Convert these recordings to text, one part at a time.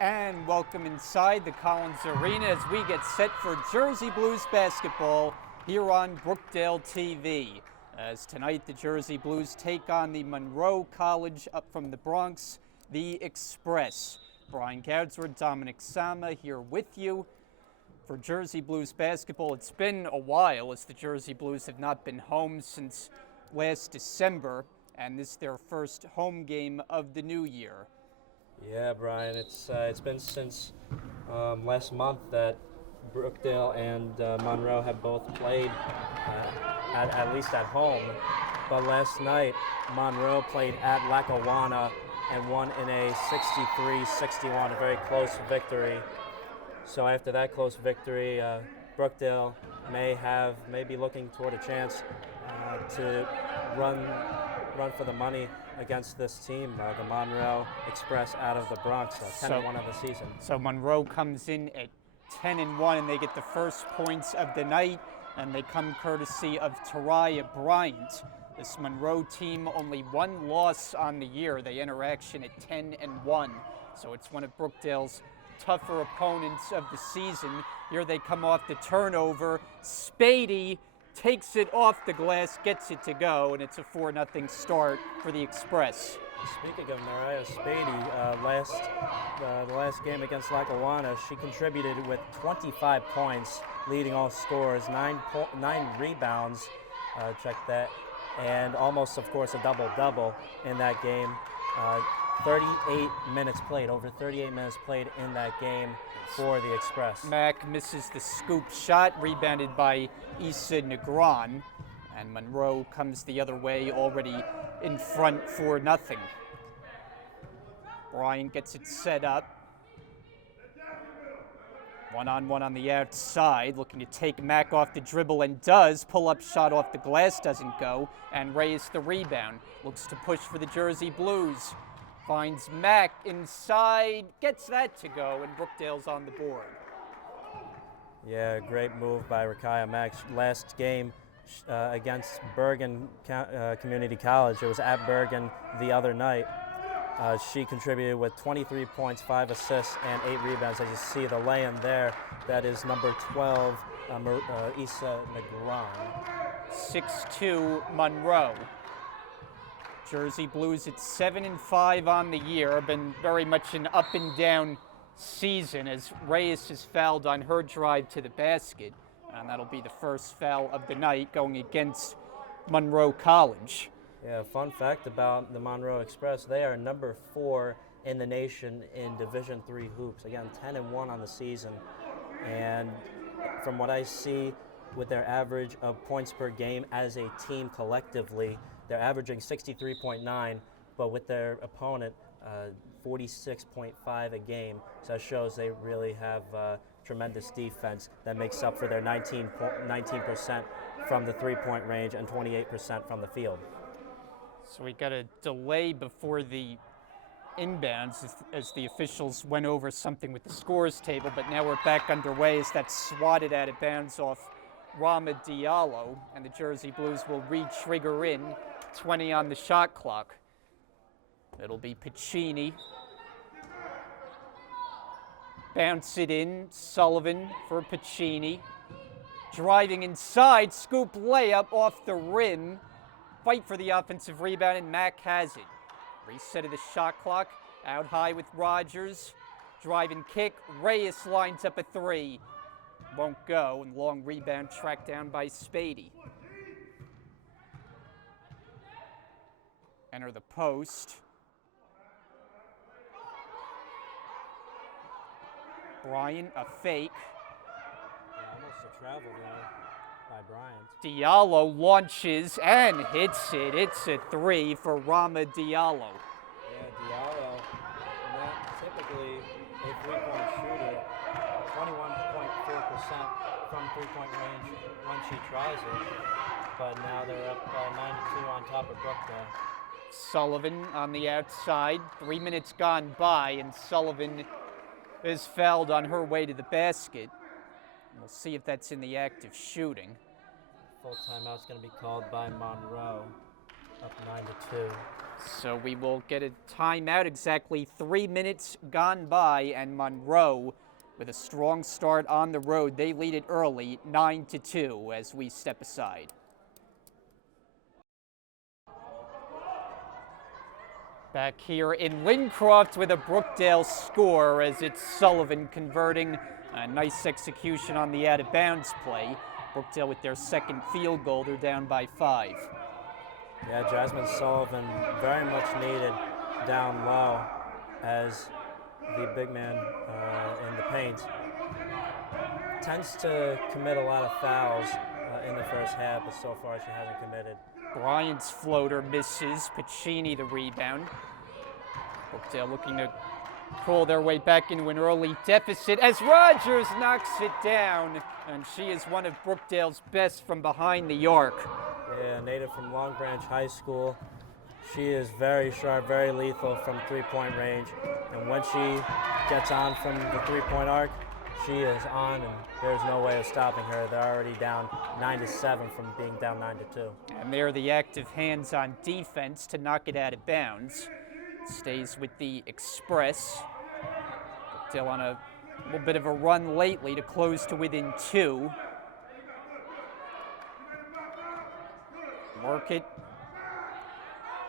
And welcome inside the Collins Arena as we get set for Jersey Blues basketball here on Brookdale TV. As tonight the Jersey Blues take on the Monroe College up from the Bronx, the Express. Brian Goudsworth, Dominic Sama here with you for Jersey Blues basketball. It's been a while as the Jersey Blues have not been home since last December, and this is their first home game of the new year. Yeah, Brian, it's been since last month that Brookdale and Monroe have both played at least at home. But last night, Monroe played at Lackawanna and won in a 63-61, a very close victory. So after that close victory, Brookdale may be looking toward a chance to run for the money against this team, the Monroe Express out of the Bronx, 10-1 of the season. So Monroe comes in at 10-1, and they get the first points of the night, and they come courtesy of Tariah Bryant. This Monroe team only one loss on the year. They enter action at 10-1, so it's one of Brookdale's tougher opponents of the season. Here they come off the turnover. Spady takes it off the glass, gets it to go, and it's a 4-0 start for the Express. Speaking of Mariah Spady, the last game against Lackawanna, she contributed with 25 points, leading all scorers, 9 rebounds, check that, and almost, of course, a double-double in that game. 38 minutes played, over 38 minutes played in that game for the Express. Mack misses the scoop shot, rebounded by Issa Negron, and Monroe comes the other way, already in front 4-0. Bryant gets it set up. One-on-one on the outside, looking to take Mack off the dribble, and does. Pull-up shot off the glass, doesn't go, and Reyes the rebound. Looks to push for the Jersey Blues. Finds Mack inside, gets that to go, and Brookdale's on the board. Yeah, great move by Rakaya Mack. Last game against Bergen Community College, it was at Bergen the other night. She contributed with 23 points, 5 assists, and 8 rebounds. As you see the lay-in there, that is number 12, Issa Negron. 6-2 Monroe. Jersey Blues at 7-5 on the year. Been very much an up and down season as Reyes has fouled on her drive to the basket, and that'll be the first foul of the night going against Monroe College. Yeah, fun fact about the Monroe Express, they are number 4 in the nation in Division III hoops. Again, 10-1 on the season, and from what I see with their average of points per game as a team collectively, they're averaging 63.9, but with their opponent, 46.5 a game. So that shows they really have tremendous defense that makes up for their 19% from the three-point range and 28% from the field. So we got a delay before the inbounds as the officials went over something with the scores table, but now we're back underway as that's swatted out of bounds off Rama Diallo, and the Jersey Blues will re-trigger in 20 on the shot clock. It'll be Piccini. Bounce it in, Sullivan for Piccini. Driving inside, scoop layup off the rim. Fight for the offensive rebound, and Mack has it. Reset of the shot clock, out high with Rogers. Drive and kick, Reyes lines up a three. Won't go, and long rebound tracked down by Spady. Enter the post. Bryant, a fake. Yeah, almost a travel there by Bryant. Diallo launches and hits it. It's a three for Rama Diallo. Yeah, Diallo, not typically a three-point shooter, 21.4% from three-point range when she tries it, but now they're up 92 on top of Brookdale. Sullivan on the outside. 3 minutes gone by, and Sullivan is fouled on her way to the basket. We'll see if that's in the act of shooting. Full timeout's going to be called by Monroe. up 9-2. So we will get a timeout, exactly 3 minutes gone by, and Monroe, with a strong start on the road, they lead it early, 9-2, as we step aside. Back here in Lincroft with a Brookdale score, as it's Sullivan converting a nice execution on the out-of-bounds play. Brookdale with their second field goal, they're down by 5. Yeah, Jasmine Sullivan very much needed down low as the big man in the paint tends to commit a lot of fouls in the first half, but so far she hasn't committed. Bryant's floater misses. Piccini the rebound. Brookdale looking to pull their way back into an early deficit as Rogers knocks it down, and she is one of Brookdale's best from behind the arc. Yeah, native from Long Branch High School. She is very sharp, very lethal from three-point range, and when she gets on from the three-point arc, she is on, and there's no way of stopping her. They're already down 9-7 from being down 9-2. And they're the active hands on defense to knock it out of bounds. Stays with the Express. Still on a little bit of a run lately to close to within 2. Work it.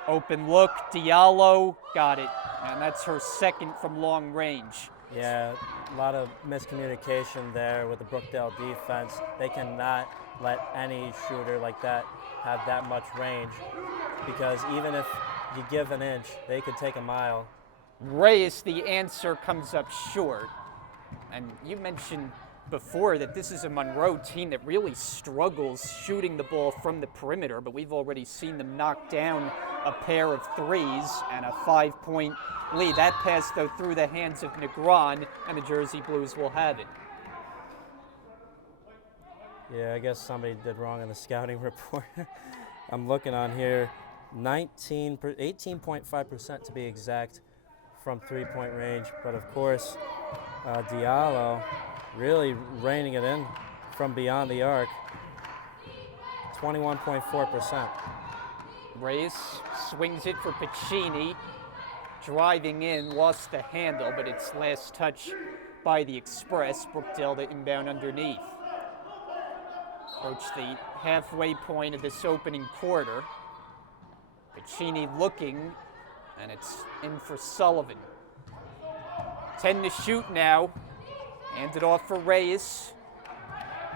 Open look. Diallo got it. And that's her second from long range. Yeah, a lot of miscommunication there with the Brookdale defense. They cannot let any shooter like that have that much range, because even if you give an inch, they could take a mile. Reyes, the answer comes up short. And you mentioned before that this is a Monroe team that really struggles shooting the ball from the perimeter, but we've already seen them knock down a pair of threes and a 5-point lead. That pass, though, through the hands of Negron, and the Jersey Blues will have it. Yeah, I guess somebody did wrong in the scouting report. I'm looking on here, 18.5% to be exact from three-point range, but of course, Diallo really reining it in from beyond the arc, 21.4%. Reyes swings it for Piccini, driving in, lost the handle, but it's last touch by the Express. Brookdale to inbound underneath. Approach the halfway point of this opening quarter. Piccini looking, and it's in for Sullivan. 10 to shoot now. Hand it off for Reyes.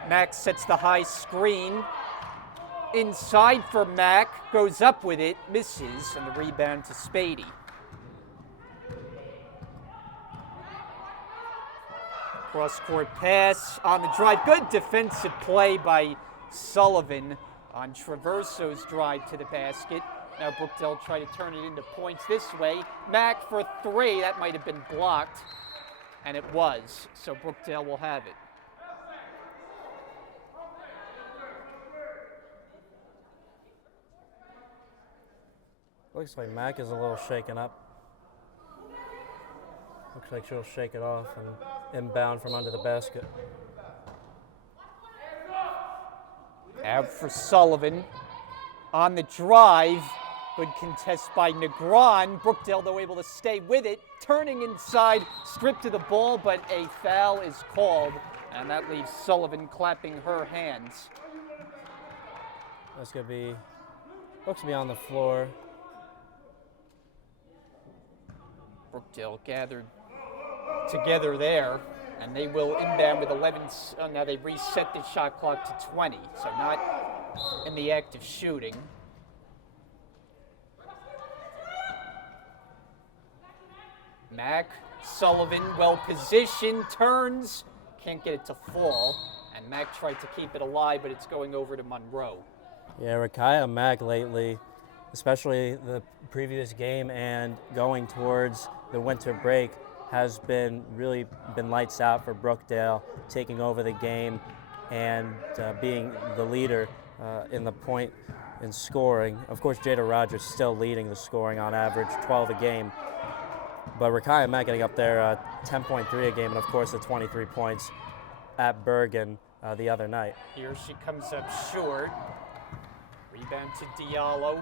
Mack sets the high screen. Inside for Mack, goes up with it, misses, and the rebound to Spady. Cross-court pass on the drive. Good defensive play by Sullivan on Traverso's drive to the basket. Now Brookdale try to turn it into points this way. Mack for 3, that might have been blocked. And it was, so Brookdale will have it. Looks like Mack is a little shaken up. Looks like she'll shake it off and inbound from under the basket. Out for Sullivan. On the drive, good contest by Negron. Brookdale, though, able to stay with it. Turning inside, stripped to the ball, but a foul is called, and that leaves Sullivan clapping her hands. That's going to be, looks to be on the floor. Brookdale gathered together there, and they will inbound with 11. Now they reset the shot clock to 20, so not in the act of shooting. Mack, Sullivan, well positioned, turns, can't get it to fall, and Mack tried to keep it alive, but it's going over to Monroe. Yeah, Rakaya Mack lately, especially the previous game and going towards the winter break, has been really been lights out for Brookdale, taking over the game and being the leader in the point in scoring. Of course, Jada Rogers still leading the scoring on average, 12 a game. But Rakaya Mack getting up there 10.3 a game, and of course the 23 points at Bergen the other night. Here she comes up short. Rebound to Diallo.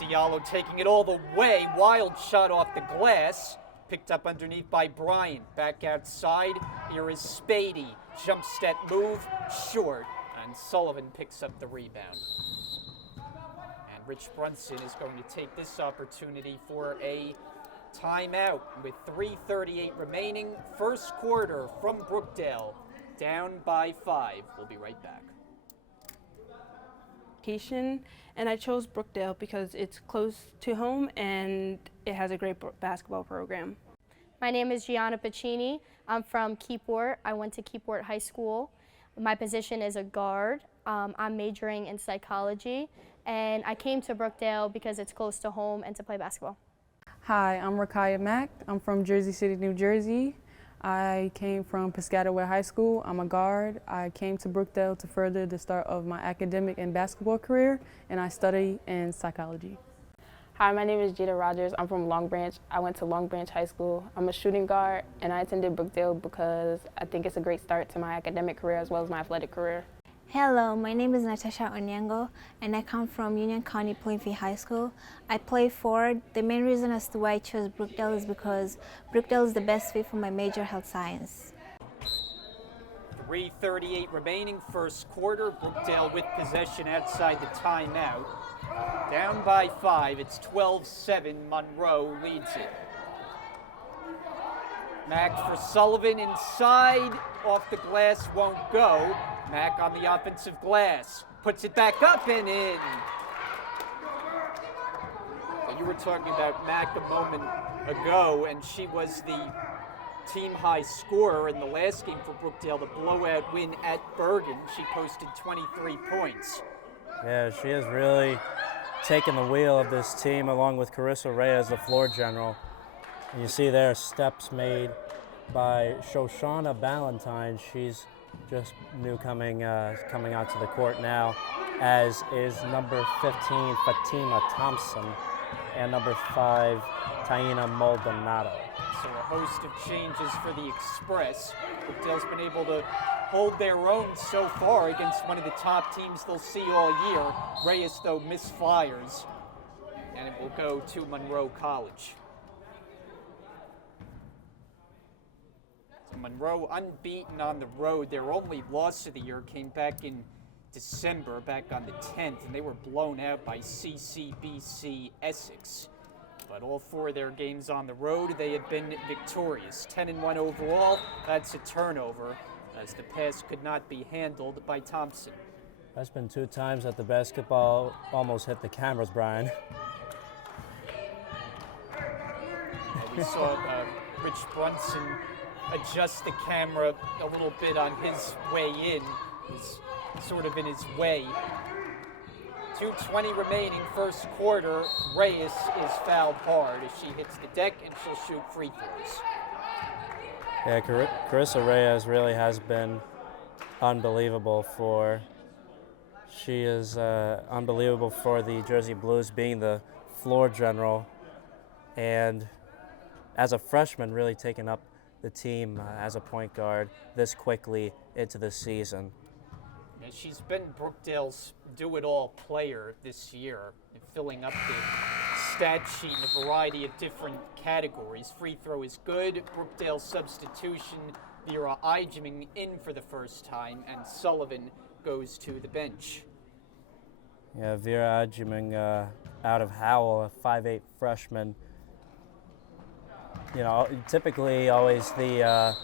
Diallo taking it all the way. Wild shot off the glass. Picked up underneath by Bryant. Back outside. Here is Spady. Jump step move. Short. And Sullivan picks up the rebound. And Rich Brunson is going to take this opportunity for a timeout with 3:38 remaining. First quarter from Brookdale. Down by 5. We'll be right back. And I chose Brookdale because it's close to home and it has a great basketball program. My name is Gianna Piccini. I'm from Keyport. I went to Keyport High School. My position is a guard. I'm majoring in psychology, and I came to Brookdale because it's close to home and to play basketball. Hi, I'm Rakaya Mack. I'm from Jersey City, New Jersey. I came from Piscataway High School. I'm a guard. I came to Brookdale to further the start of my academic and basketball career, and I study in psychology. Hi, my name is Jada Rogers. I'm from Long Branch. I went to Long Branch High School. I'm a shooting guard, and I attended Brookdale because I think it's a great start to my academic career as well as my athletic career. Hello, my name is Natasha Onyengo, and I come from Union County Plainfield High School. I play forward. The main reason as to why I chose Brookdale is because Brookdale is the best fit for my major, health science. 3:38 remaining, first quarter. Brookdale with possession outside the timeout. Down by 5. It's 12-7. Monroe leads it. Mack for Sullivan inside. Off the glass, won't go. Mack on the offensive glass. Puts it back up and in. So you were talking about Mack a moment ago, and she was the team high scorer in the last game for Brookdale, the blowout win at Bergen. She posted 23 points. Yeah, she has really taken the wheel of this team along with Carissa Reyes, the floor general. And you see there steps made by Shoshana Ballantyne. She's just new coming out to the court now, as is number 15 Fatima Thompson and number 5 Taina Maldonado. So a host of changes for the Express. Brookdale's been able to hold their own so far against one of the top teams they'll see all year. Reyes, though, misfires, and it will go to Monroe College. So Monroe unbeaten on the road. Their only loss of the year came back in December, back on the 10th, and they were blown out by CCBC Essex. But all 4 of their games on the road, they have been victorious. 10-1 overall. That's a turnover, as the pass could not be handled by Thompson. That's been 2 times that the basketball almost hit the cameras, Brian. We saw Rich Brunson adjust the camera a little bit on his way in. It was sort of in his way. 2:20 remaining, first quarter. Reyes is fouled hard as she hits the deck, and she'll shoot free throws. Yeah, Carissa Reyes really has been unbelievable she is unbelievable for the Jersey Blues, being the floor general, and as a freshman really taking up the team as a point guard this quickly into the season. Yeah, she's been Brookdale's do-it-all player this year, filling up the stat sheet in a variety of different categories. Free throw is good. Brookdale's substitution, Vera Eijeman in for the first time, and Sullivan goes to the bench. Yeah, Vera Eijeman out of Howell, a 5'8" freshman. You know, typically always the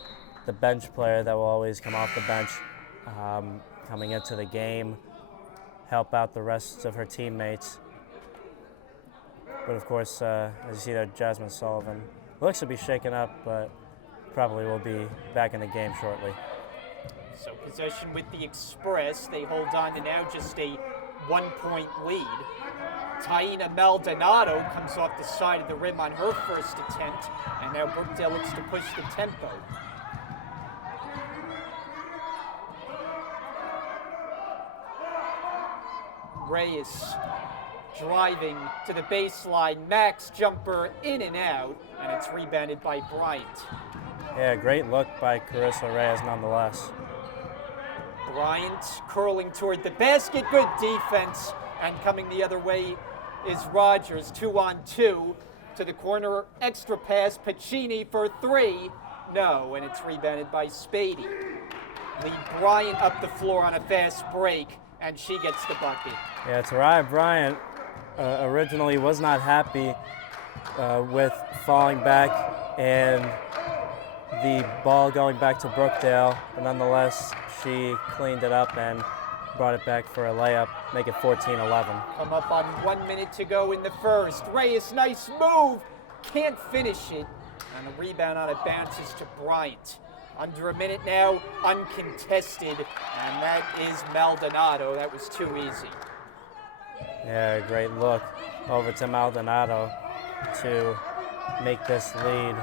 bench player that will always come off the bench, coming into the game, help out the rest of her teammates. But of course, as you see there, Jasmine Sullivan looks to be shaken up, but probably will be back in the game shortly. So possession with the Express. They hold on to now just a 1-point lead. Taina Maldonado comes off the side of the rim on her first attempt, and now Brookdale looks to push the tempo. Reyes driving to the baseline. Max jumper in and out, and it's rebounded by Bryant. Yeah, great look by Carissa Reyes nonetheless. Bryant curling toward the basket. Good defense. And coming the other way is Rogers, 2-on-2 to the corner, extra pass, Pacini for 3. No, and it's rebounded by Spady. Lee Bryant up the floor on a fast break, and she gets the bucket. Yeah, Tariah Bryant originally was not happy with falling back and the ball going back to Brookdale, but nonetheless, she cleaned it up and brought it back for a layup, make it 14-11. Come up on 1 minute to go in the first. Reyes, nice move, can't finish it, and the rebound on it bounces to Bryant. Under a minute now, uncontested, and that is Maldonado. That was too easy. Yeah, great look over to Maldonado to make this lead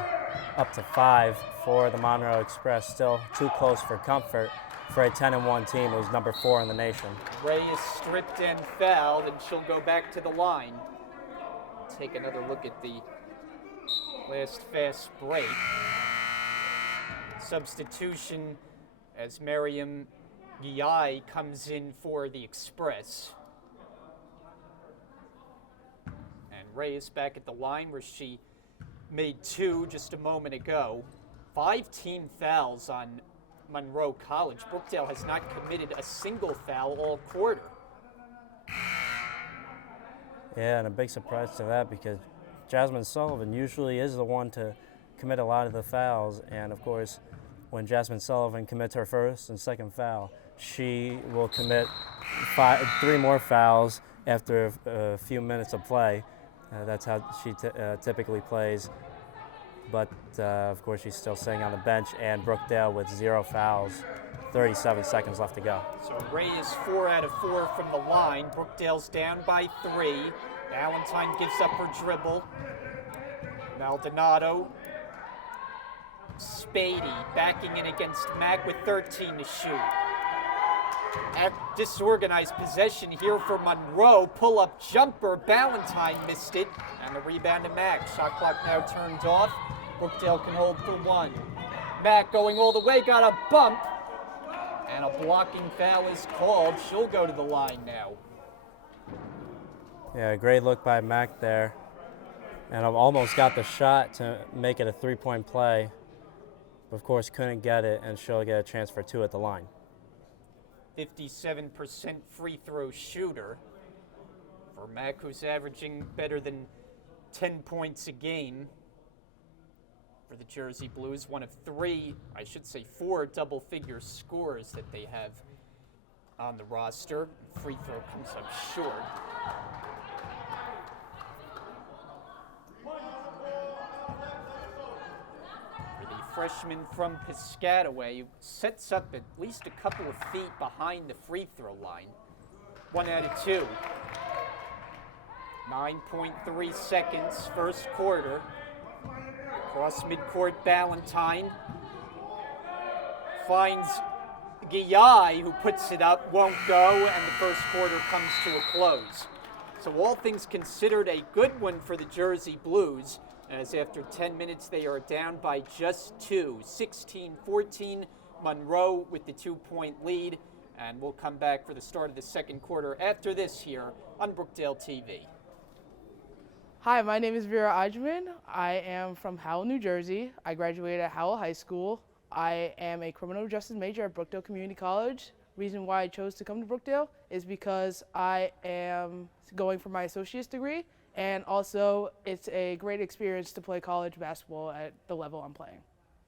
up to 5 for the Monroe Express. Still too close for comfort for a 10-1 team who's number 4 in the nation. Reyes stripped and fouled, and she'll go back to the line. Take another look at the last fast break. Substitution as Miriam Giai comes in for the Express. And Reyes back at the line where she made 2 just a moment ago. 5 team fouls on Monroe College. Brookdale has not committed a single foul all quarter. Yeah, and a big surprise to that because Jasmine Sullivan usually is the one to commit a lot of the fouls, and of course, when Jasmine Sullivan commits her first and second foul, she will commit 3 more fouls after a few minutes of play. That's how she typically plays. But of course, she's still sitting on the bench, and Brookdale with 0 fouls, 37 seconds left to go. So Reyes 4 out of 4 from the line. Brookdale's down by 3. Valentine gives up her dribble. Maldonado. Spady backing in against Mack with 13 to shoot. Disorganized possession here for Monroe. Pull-up jumper. Ballantyne missed it. And the rebound to Mack. Shot clock now turned off. Brookdale can hold for 1. Mack going all the way. Got a bump. And a blocking foul is called. She'll go to the line now. Yeah, great look by Mack there. And I've almost got the shot to make it a 3-point play. Of course, couldn't get it, and she'll get a chance for 2 at the line. 57% free throw shooter for Mack, who's averaging better than 10 points a game. For the Jersey Blues, one of 4 double-figure scores that they have on the roster. Free throw comes up short. Freshman from Piscataway, who sets up at least a couple of feet behind the free throw line. 1 out of 2. 9.3 seconds, first quarter. Cross midcourt, Ballantyne finds Giai, who puts it up, won't go, and the first quarter comes to a close. So all things considered, a good one for the Jersey Blues, as after 10 minutes they are down by just 2. 16-14, Monroe with the 2-point lead, and we'll come back for the start of the second quarter after this here on Brookdale TV. Hi, my name is Vera Eijeman. I am from Howell, New Jersey. I graduated at Howell High School. I am a criminal justice major at Brookdale Community College. Reason why I chose to come to Brookdale is because I am going for my associate's degree, and also it's a great experience to play college basketball at the level I'm playing.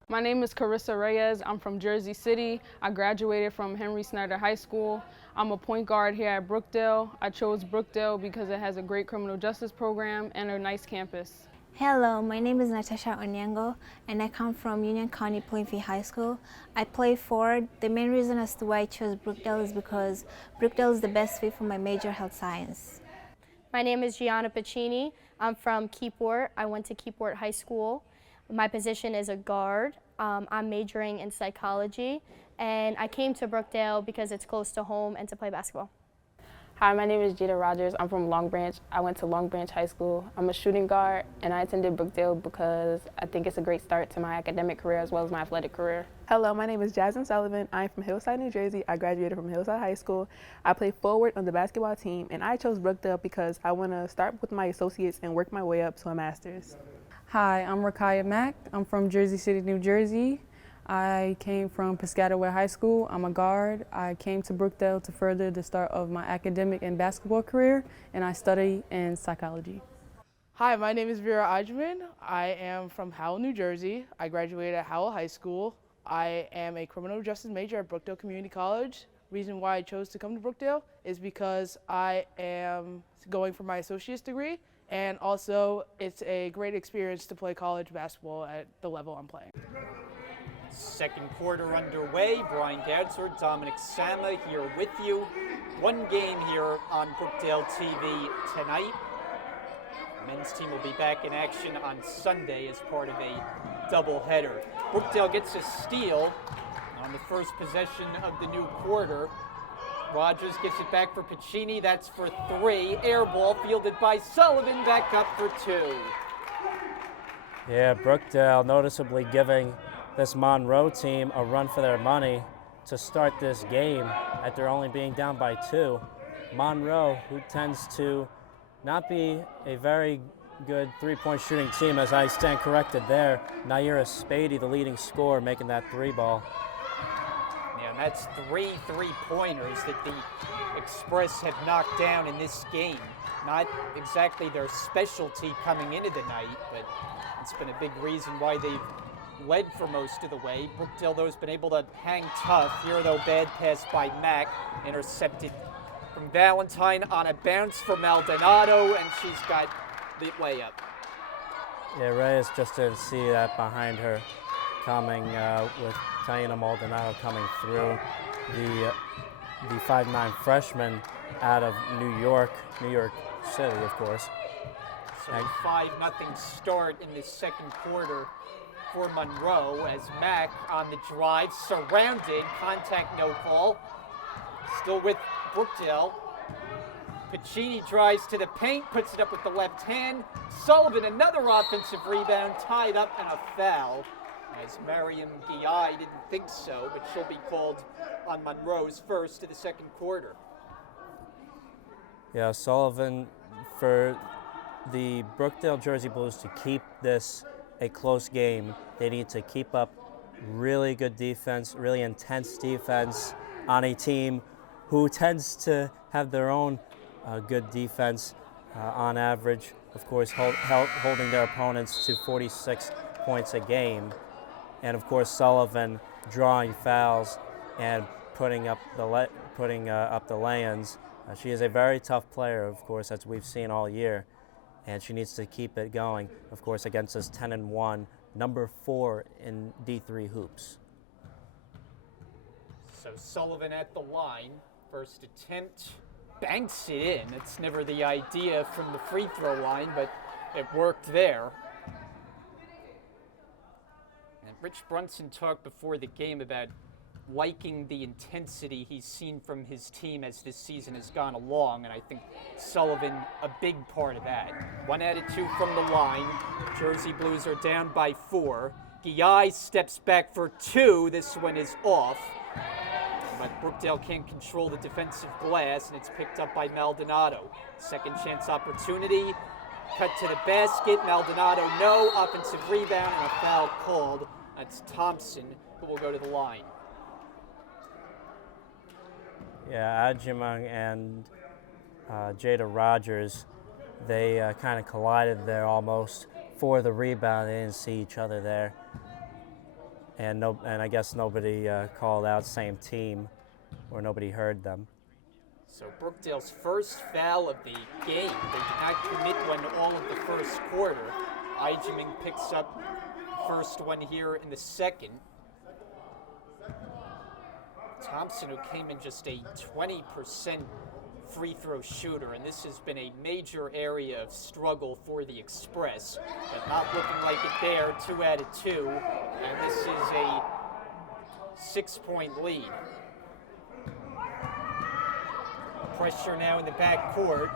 My name is Carissa Reyes. I'm from Jersey City. I graduated from Henry Snyder High School. I'm a point guard here at Brookdale. I chose Brookdale because it has a great criminal justice program and a nice campus. Hello, my name is Natasha Onyengo, and I come from Union County Plainfield High School. I play forward. The main reason as to why I chose Brookdale is because Brookdale is the best fit for my major, health science. My name is Gianna Pacini. I'm from Keyport. I went to Keyport High School. My position is a guard. I'm majoring in psychology, and I came to Brookdale because it's close to home and to play basketball. Hi, my name is Jada Rogers. I'm from Long Branch. I went to Long Branch High School. I'm a shooting guard, and I attended Brookdale because I think it's a great start to my academic career as well as my athletic career. Hello, my name is Jasmine Sullivan. I'm from Hillside, New Jersey. I graduated from Hillside High School. I play forward on the basketball team, and I chose Brookdale because I want to start with my associates and work my way up to a master's. Hi, I'm Vera Eijeman. I'm from Jersey City, New Jersey. I came from Piscataway High School. I'm a guard. I came to Brookdale to further the start of my academic and basketball career, and I study in psychology. Hi, my name is Vera Eijeman. I am from Howell, New Jersey. I graduated at Howell High School. I am a criminal justice major at Brookdale Community College. Reason why I chose to come to Brookdale is because I am going for my associate's degree, and also it's a great experience to play college basketball at the level I'm playing. Second quarter underway. Brian Gadzer, Dominic Sama here with you. One game here on Brookdale TV tonight. Men's team will be back in action on Sunday as part of a doubleheader. Brookdale gets a steal on the first possession of the new quarter. Rogers gets it back for Piccini. That's for 3. Air ball fielded by Sullivan. Back up for 2. Yeah, Brookdale noticeably giving this Monroe team a run for their money to start this game after only being down by 2. Monroe, who tends to not be a very good three-point shooting team, as I stand corrected there. Naira Spady, the leading scorer, making that 3 ball. Yeah, and that's 3 3-pointers that the Express have knocked down in this game. Not exactly their specialty coming into the night, but it's been a big reason why they've led for most of the way. Brookdale, though, has been able to hang tough. Here, though, bad pass by Mack, intercepted from Valentine on a bounce from Maldonado, and she's got the way up. Yeah, Reyes just didn't see that behind her coming with Taina Maldonado coming through. The 5'9" freshman out of New York City, of course. So a 5-0 start in the second quarter for Monroe as Mack on the drive, surrounded, contact no call. Still with Brookdale. Piccini drives to the paint, puts it up with the left hand. Sullivan, another offensive rebound, tied up and a foul. As Mariam Giai didn't think so, but she'll be called on Monroe's first to the second quarter. Yeah, Sullivan, for the Brookdale Jersey Blues to keep this a close game, they need to keep up really good defense, really intense defense on a team who tends to have their own good defense on average. Of course, holding their opponents to 46 points a game. And of course, Sullivan drawing fouls and putting up the lay-ins. She is a very tough player, of course, as we've seen all year. And she needs to keep it going, of course, against this 10-1, number 4 in D3 hoops. So Sullivan at the line, first attempt, banks it in. It's never the idea from the free throw line, but it worked there. And Rich Brunson talked before the game about liking the intensity he's seen from his team as this season has gone along, and I think Sullivan a big part of that. 1 out of 2 from the line. Jersey Blues are down by 4. Giai steps back for 2. This one is off. But Brookdale can't control the defensive glass, and it's picked up by Maldonado. Second chance opportunity. Cut to the basket. Maldonado, no. Offensive rebound and a foul called. That's Thompson, who will go to the line. Yeah, Eijeman and Jada Rogers, they kind of collided there almost for the rebound. They didn't see each other there. And I guess nobody called out same team, or nobody heard them. So Brookdale's first foul of the game. They did not commit one all of the first quarter. Eijeman picks up the first one here in the second. Thompson, who came in just a 20% free throw shooter, and this has been a major area of struggle for the Express, but not looking like it there. 2 out of 2, and this is a 6-point lead. Pressure now in the back court.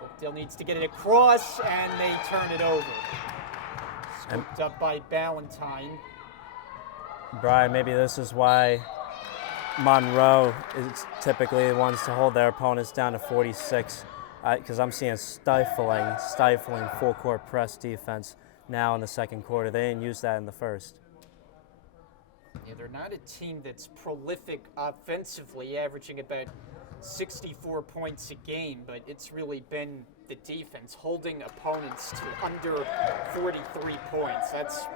Brookdale needs to get it across, and they turn it over. Scooped up by Ballantyne. Brian, maybe this is why Monroe is typically the ones to hold their opponents down to 46, because I'm seeing stifling full-court press defense now in the second quarter. They didn't use that in the first. Yeah, they're not a team that's prolific offensively, averaging about 64 points a game, but it's really been the defense holding opponents to under 43 points. That's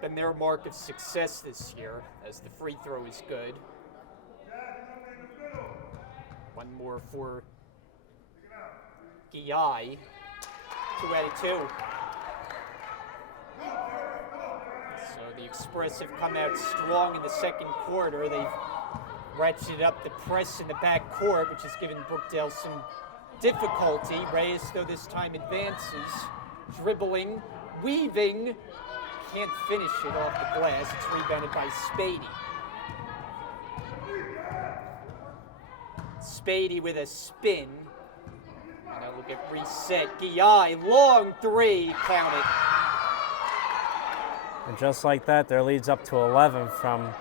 been their mark of success this year, as the free throw is good. One more for Guy. 2 out of 2. So the Express have come out strong in the second quarter. They've ratcheted up the press in the back court, which has given Brookdale some difficulty. Reyes, though, this time advances, dribbling, weaving, can't finish it off the glass. It's rebounded by Spady. Spady with a spin. And now look at reset. Guy, long 3, count it. And just like that, their lead's up to 11 from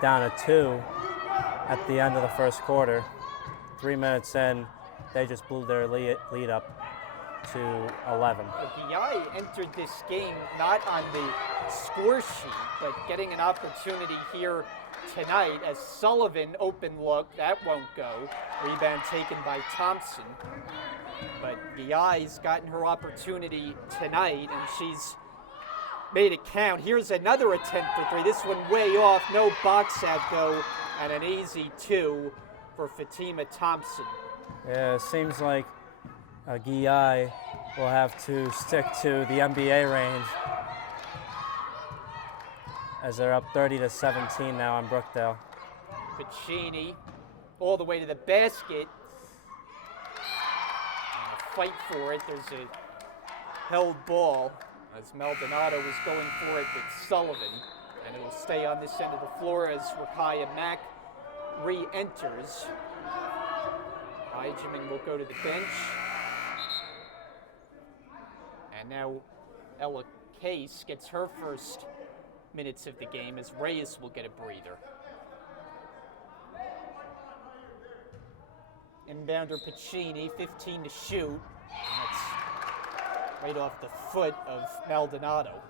down to 2 at the end of the first quarter. 3 minutes in, they just blew their lead up to 11. Guy entered this game not on the score sheet, but getting an opportunity here tonight as Sullivan, open look, that won't go. Rebound taken by Thompson. But Guy's gotten her opportunity tonight, and she's made it count. Here's another attempt for 3. This one way off, no box out though, and an easy 2 for Fatima Thompson. Yeah, it seems like Guy will have to stick to the NBA range as they're up 30-17 now on Brookdale. Pacini all the way to the basket. And a fight for it. There's a held ball as Maldonado was going for it with Sullivan. And it'll stay on this end of the floor as Rakaya Mack re-enters. Eijeman will go to the bench. And now Ella Case gets her first minutes of the game as Reyes will get a breather. Inbounder Pacini, 15 to shoot. And that's right off the foot of Maldonado.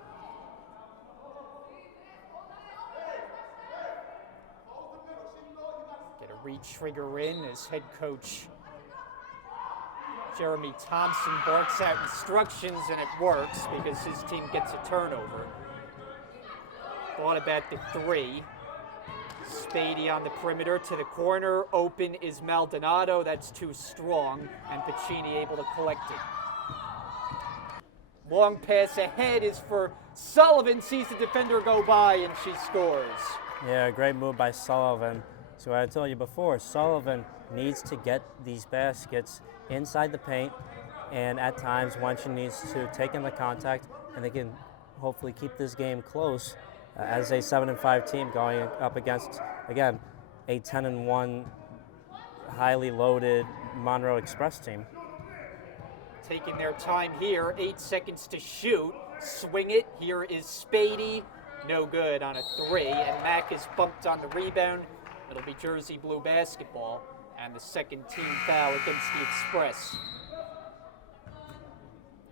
Get a re-trigger in as head coach Jeremy Thompson barks out instructions, and it works because his team gets a turnover. Thought about the 3. Spady on the perimeter to the corner. Open is Maldonado. That's too strong, and Pacini able to collect it. Long pass ahead is for Sullivan. Sees the defender go by, and she scores. Yeah, great move by Sullivan. So I told you before, Sullivan needs to get these baskets inside the paint, and at times when she needs to take in the contact, and they can hopefully keep this game close as a 7-5 team going up against, again, a 10-1 highly loaded Monroe Express team. Taking their time here, 8 seconds to shoot. Swing it. Here is Spady. No good on a 3, and Mack is bumped on the rebound. It'll be Jersey Blue basketball, and the second team foul against the Express.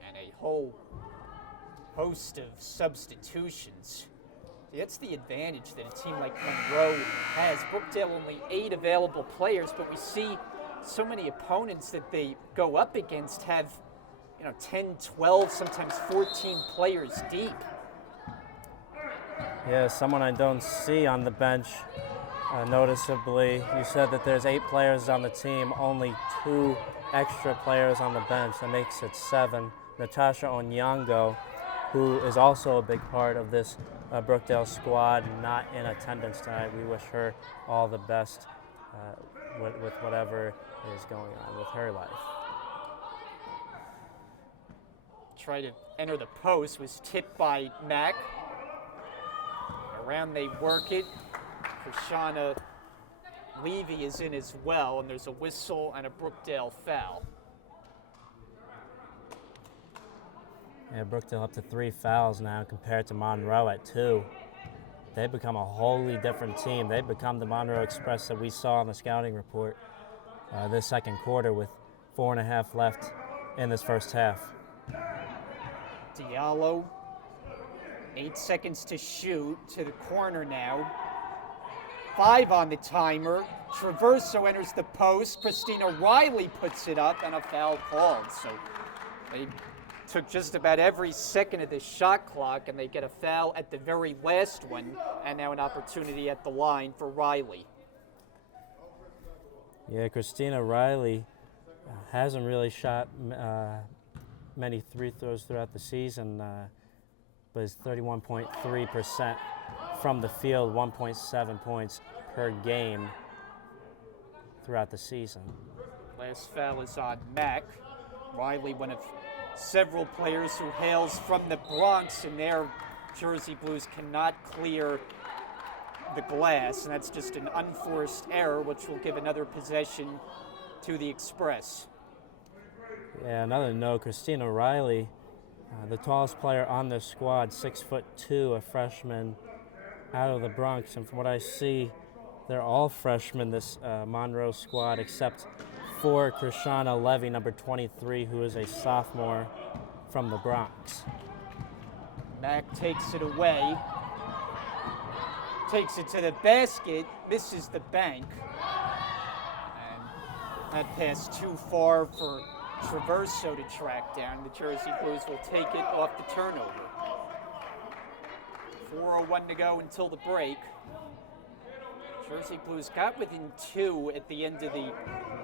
And a whole host of substitutions. See, that's the advantage that a team like Monroe has. Brookdale only 8 available players, but we see so many opponents that they go up against have, 10, 12, sometimes 14 players deep. Yeah, someone I don't see on the bench noticeably. You said that there's 8 players on the team, only 2 extra players on the bench. That makes it 7. Natasha Onyengo, who is also a big part of this Brookdale squad, not in attendance tonight. We wish her all the best with whatever is going on with her life. Try to enter the post, was tipped by Mack. Around they work it. Krishana Levy is in as well, and there's a whistle and a Brookdale foul. Yeah, Brookdale up to 3 fouls now compared to Monroe at 2. They've become a wholly different team. They've become the Monroe Express that we saw in the scouting report this second quarter with 4.5 left in this first half. Diallo, 8 seconds to shoot, to the corner now. 5 on the timer. Traverso enters the post. Christina Reilly puts it up, and a foul called. So they took just about every second of the shot clock, and they get a foul at the very last one, and now an opportunity at the line for Reilly. Yeah, Christina Reilly hasn't really shot many free throws throughout the season, but is 31.3% from the field, 1.7 points per game throughout the season. Last foul is on Mack. Reilly, one of several players who hails from the Bronx, and their Jersey Blues cannot clear the glass, and that's just an unforced error, which will give another possession to the Express. Yeah, another note, Christina Reilly, the tallest player on this squad, 6'2", a freshman out of the Bronx, and from what I see, they're all freshmen, this Monroe squad, except for Krishana Levy, number 23, who is a sophomore from the Bronx. Mack takes it away, takes it to the basket, misses the bank, and that pass too far for Traverso to track down. The Jersey Blues will take it off the turnover. 4:01 to go until the break. Jersey Blues got within 2 at the end of the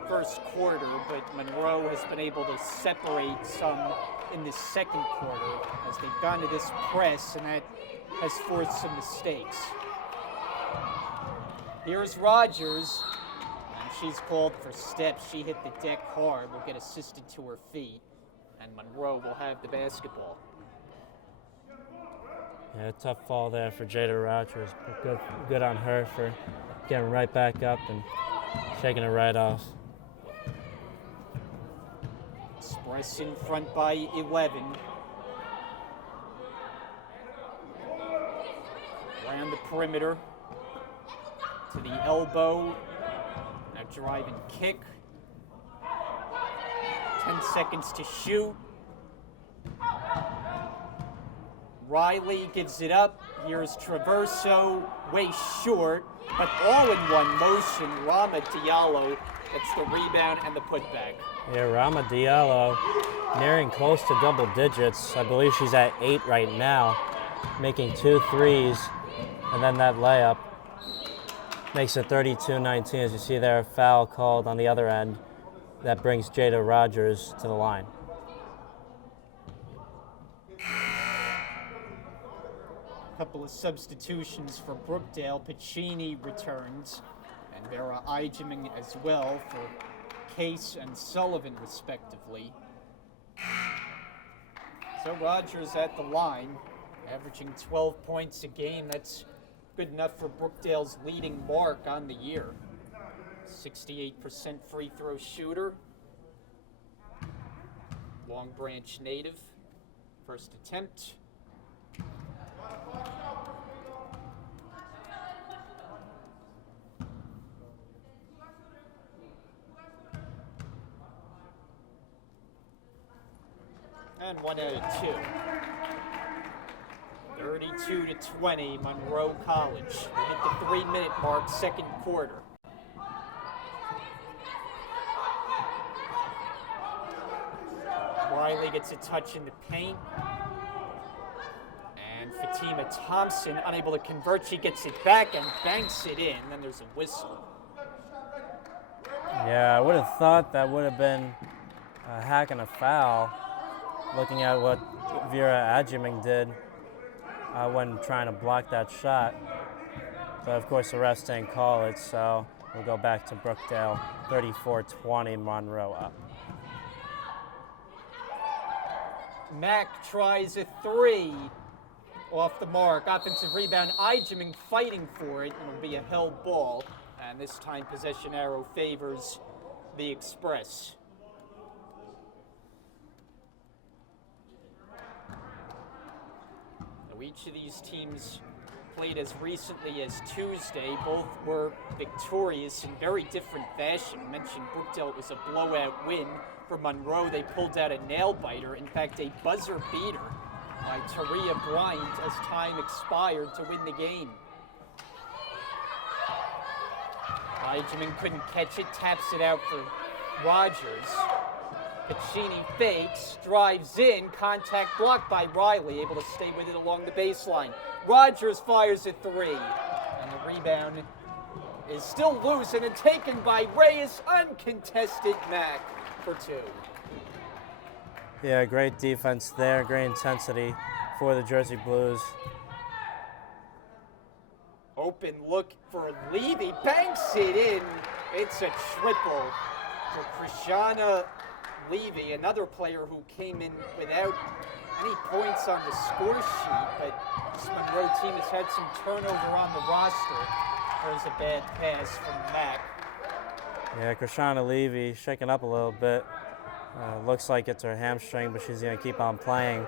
first quarter, but Monroe has been able to separate some in the second quarter as they've gone to this press, and that has forced some mistakes. Here's Rogers, and she's called for steps. She hit the deck hard, will get assisted to her feet, and Monroe will have the basketball. Yeah, tough fall there for Jada Rogers, but good on her for getting right back up and shaking it right off. Express in front by 11. Around the perimeter to the elbow. Now drive and kick. 10 seconds to shoot. Reilly gives it up. Here's Traverso, way short, but all in one motion. Rama Diallo gets the rebound and the putback. Yeah, Rama Diallo nearing close to double digits. I believe she's at 8 right now, making 2 threes, and then that layup makes it 32-19. As you see there, a foul called on the other end. That brings Jada Rogers to the line. Couple of substitutions for Brookdale. Pacini returns, and Vera Eijeman as well for Case and Sullivan, respectively. So Rogers at the line, averaging 12 points a game. That's good enough for Brookdale's leading mark on the year. 68% free throw shooter. Long Branch native. First attempt. And 1 out of 2. 32-20, Monroe College. We hit the 3-minute mark, second quarter. Reilly gets a touch in the paint. And Fatima Thompson unable to convert. She gets it back and banks it in. Then there's a whistle. Yeah, I would have thought that would have been a hack and a foul, looking at what Vera Eijeman did when trying to block that shot. But of course the refs didn't call it, so we'll go back to Brookdale, 34-20, Monroe up. Mack tries a 3 off the mark. Offensive rebound. Eijeman fighting for it, and it'll be a held ball And this time possession arrow favors the Express. Now each of these teams played as recently as Tuesday. Both were victorious in very different fashion. I mentioned Brookdale, it was a blowout win. For Monroe, they pulled out a nail-biter, in fact a buzzer beater by Taria Bryant as time expired to win the game. Eijeman couldn't catch it, taps it out for Rogers. Pacini fakes, drives in, contact blocked by Reilly, able to stay with it along the baseline. Rogers fires a three, and the rebound is still loose and taken by Reyes, uncontested. Mack for two. Yeah, great defense there, great intensity for the Jersey Blues. Open look for Levy, banks it in. It's a triple for Christina Reilly, another player who came in without any points on the score sheet, but this Monroe team has had some turnover on the roster. There's a bad pass from Mack. Yeah, Christina Reilly shaking up a little bit. Looks like it's her hamstring, but she's going to keep on playing.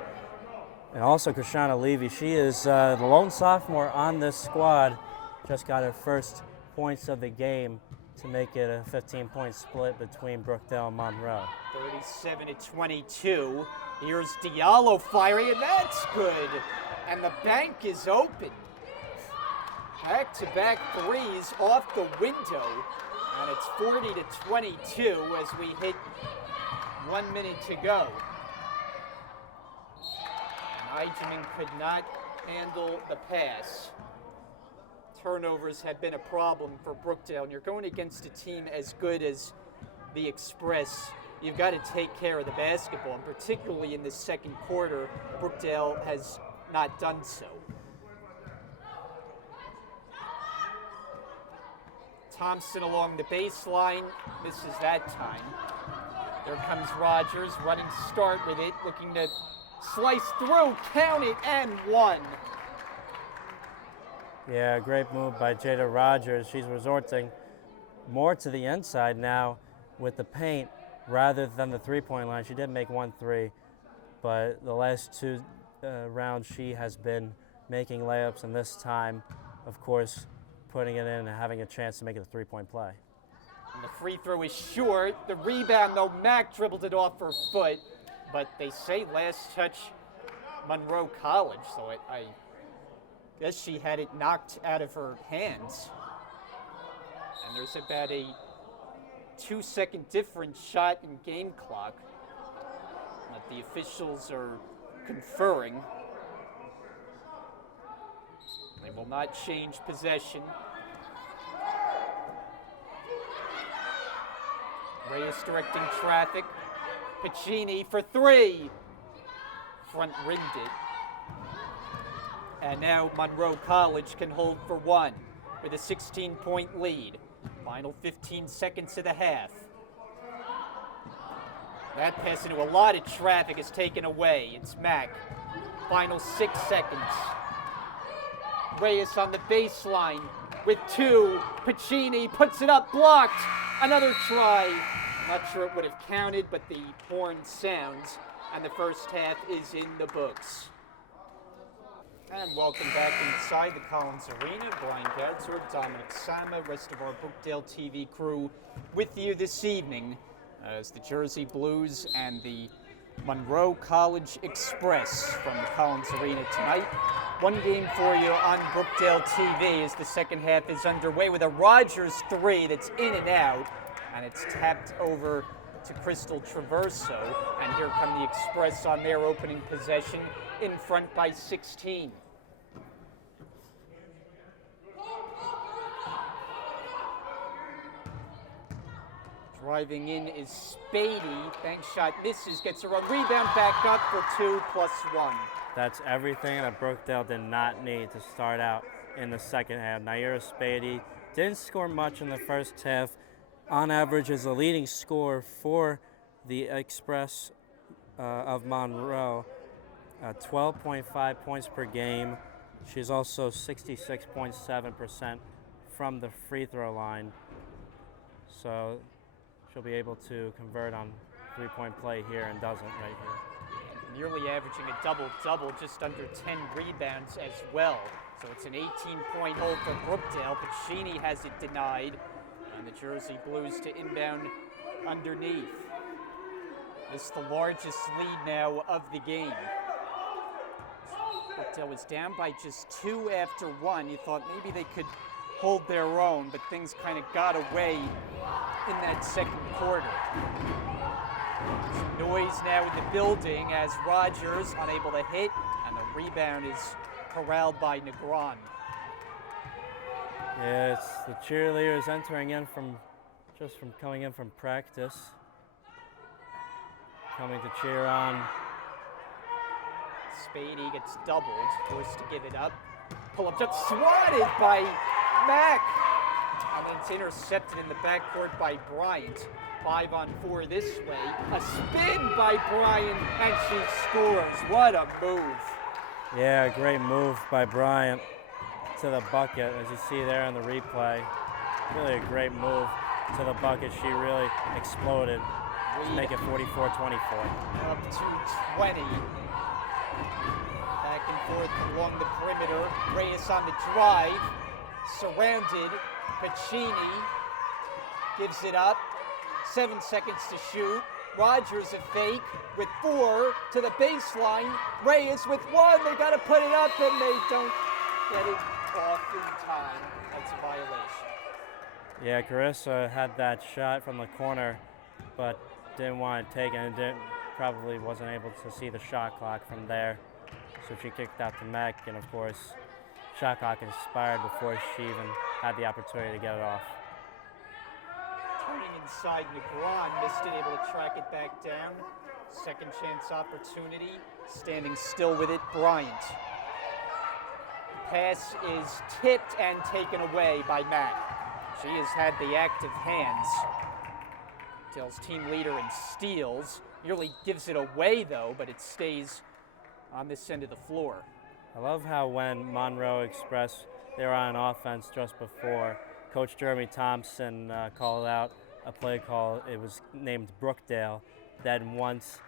And also Christina Reilly, she is the lone sophomore on this squad. Just got her first points of the game to make it a 15-point split between Brookdale and Monroe. 37-22. Here's Diallo firing, and that's good. And the bank is open. Back-to-back threes off the window. And it's 40-22 as we hit 1 minute to go. And Eijeman could not handle the pass. Turnovers have been a problem for Brookdale, and you're going against a team as good as the Express. You've got to take care of the basketball, and particularly in the second quarter, Brookdale has not done so. Thompson along the baseline, misses that time. There comes Rogers, running start with it, looking to slice through, count it, and one. Yeah, great move by Jada Rogers. She's resorting more to the inside now with the paint rather than the three-point line. She did make 1 3, but the last two rounds she has been making layups, and this time, of course, putting it in and having a chance to make it a three-point play. And the free throw is short. The rebound, though, Mack dribbled it off her foot, but they say last touch Monroe College, so I guess she had it knocked out of her hands. And there's about a 2-second difference shot in game clock that the officials are conferring. They will not change possession. Reyes directing traffic. Pacini for three. Front rimmed it. And now Monroe College can hold for one with a 16-point lead. Final 15 seconds of the half. That pass into a lot of traffic is taken away. It's Mack. Final 6 seconds. Reyes on the baseline with two. Pacini puts it up, blocked. Another try. I'm not sure it would have counted, but the horn sounds, and the first half is in the books. And welcome back inside the Collins Arena. Brian Gadzor, Dominic Sama, rest of our Brookdale TV crew with you this evening as the Jersey Blues and the Monroe College Express from the Collins Arena tonight. One game for you on Brookdale TV as the second half is underway with a Rogers three that's in and out, and it's tapped over to Crystal Traverso. And here come the Express on their opening possession, in front by 16. Driving in is Spady. Bank shot misses, gets a run. Rebound back up for 2+1. That's everything that Brookdale did not need to start out in the second half. Naira Spady didn't score much in the first half. On average is the leading scorer for the Express of Monroe. 12.5 points per game. She's also 66.7% from the free throw line. So she'll be able to convert on three-point play here and doesn't right here. Nearly averaging a double-double, just under 10 rebounds as well. So it's an 18-point hold for Brookdale. Pacini has it denied, and the Jersey Blues to inbound underneath. This is the largest lead now of the game. Brookdale was down by just 2 after 1. You thought maybe they could hold their own, but things kind of got away in that second quarter. Some noise now in the building as Rogers unable to hit, and the rebound is corralled by Negron. Yeah, it's the cheerleaders entering in from coming in from practice, coming to cheer on. Spady gets doubled, forced to give it up. Pull-up jump swatted by Mack, and then it's intercepted in the backcourt by Bryant. 5-on-4 this way. A spin by Bryant, and she scores. What a move. Yeah, great move by Bryant to the bucket, as you see there in the replay. Really a great move to the bucket. She really exploded to make it 44-24. Up to 20. Back and forth along the perimeter. Reyes on the drive. Surrounded. Pacini gives it up. 7 seconds to shoot. Rogers a fake with 4 to the baseline. Reyes with 1. They got to put it up, and they don't get it off in time. That's a violation. Yeah, Carissa had that shot from the corner, but didn't want to take it, and probably wasn't able to see the shot clock from there. So she kicked out to Mack, and of course, shot clock expired before she even had the opportunity to get it off. Turning inside, Negron missed it, able to track it back down. Second chance opportunity, standing still with it, Bryant. Pass is tipped and taken away by Mack. She has had the active hands. Dale's team leader in steals. Nearly gives it away though, but it stays on this end of the floor. I love how when Monroe expressed they were on offense just before, Coach Jeremy Thompson called out a play call. It was named Brookdale. Then once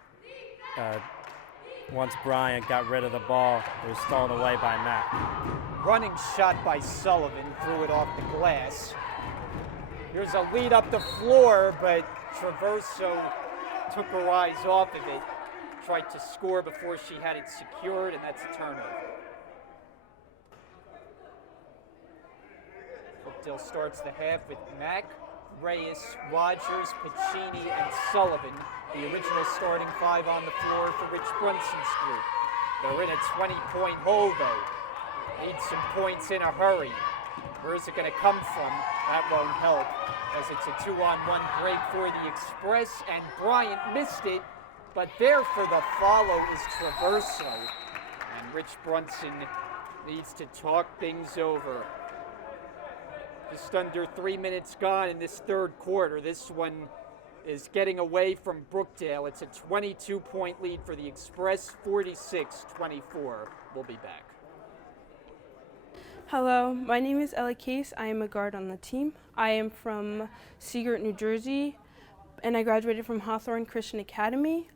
Bryant got rid of the ball, it was stolen away by Mack. Running shot by Sullivan, threw it off the glass. Here's a lead up the floor, but Traverso took her eyes off of it. Tried to score before she had it secured, and that's a turnover. Brookdale starts the half with Mack, Reyes, Rogers, Pacini, and Sullivan, the original starting 5 on the floor for Rich Brunson's group. They're in a 20-point hole, though. Need some points in a hurry. Where's it going to come from? That won't help, as it's a 2-on-1 break for the Express, and Bryant missed it, but there for the follow is Traverso, and Rich Brunson needs to talk things over. Just under 3 minutes gone in this third quarter. This one is getting away from Brookdale. It's a 22-point lead for the Express, 46-24. We'll be back. Hello, my name is Ella Case. I am a guard on the team. I am from Seagirt, New Jersey, and I graduated from Hawthorne Christian Academy.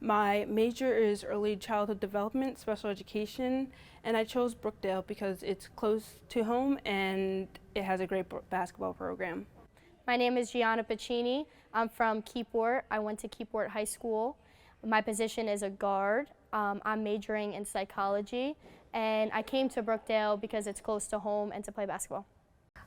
My major is early childhood development, special education, and I chose Brookdale because it's close to home and it has a great basketball program. My name is Gianna Pacini. I'm from Keyport. I went to Keyport High School. My position is a guard. I'm majoring in psychology, and I came to Brookdale because it's close to home and to play basketball.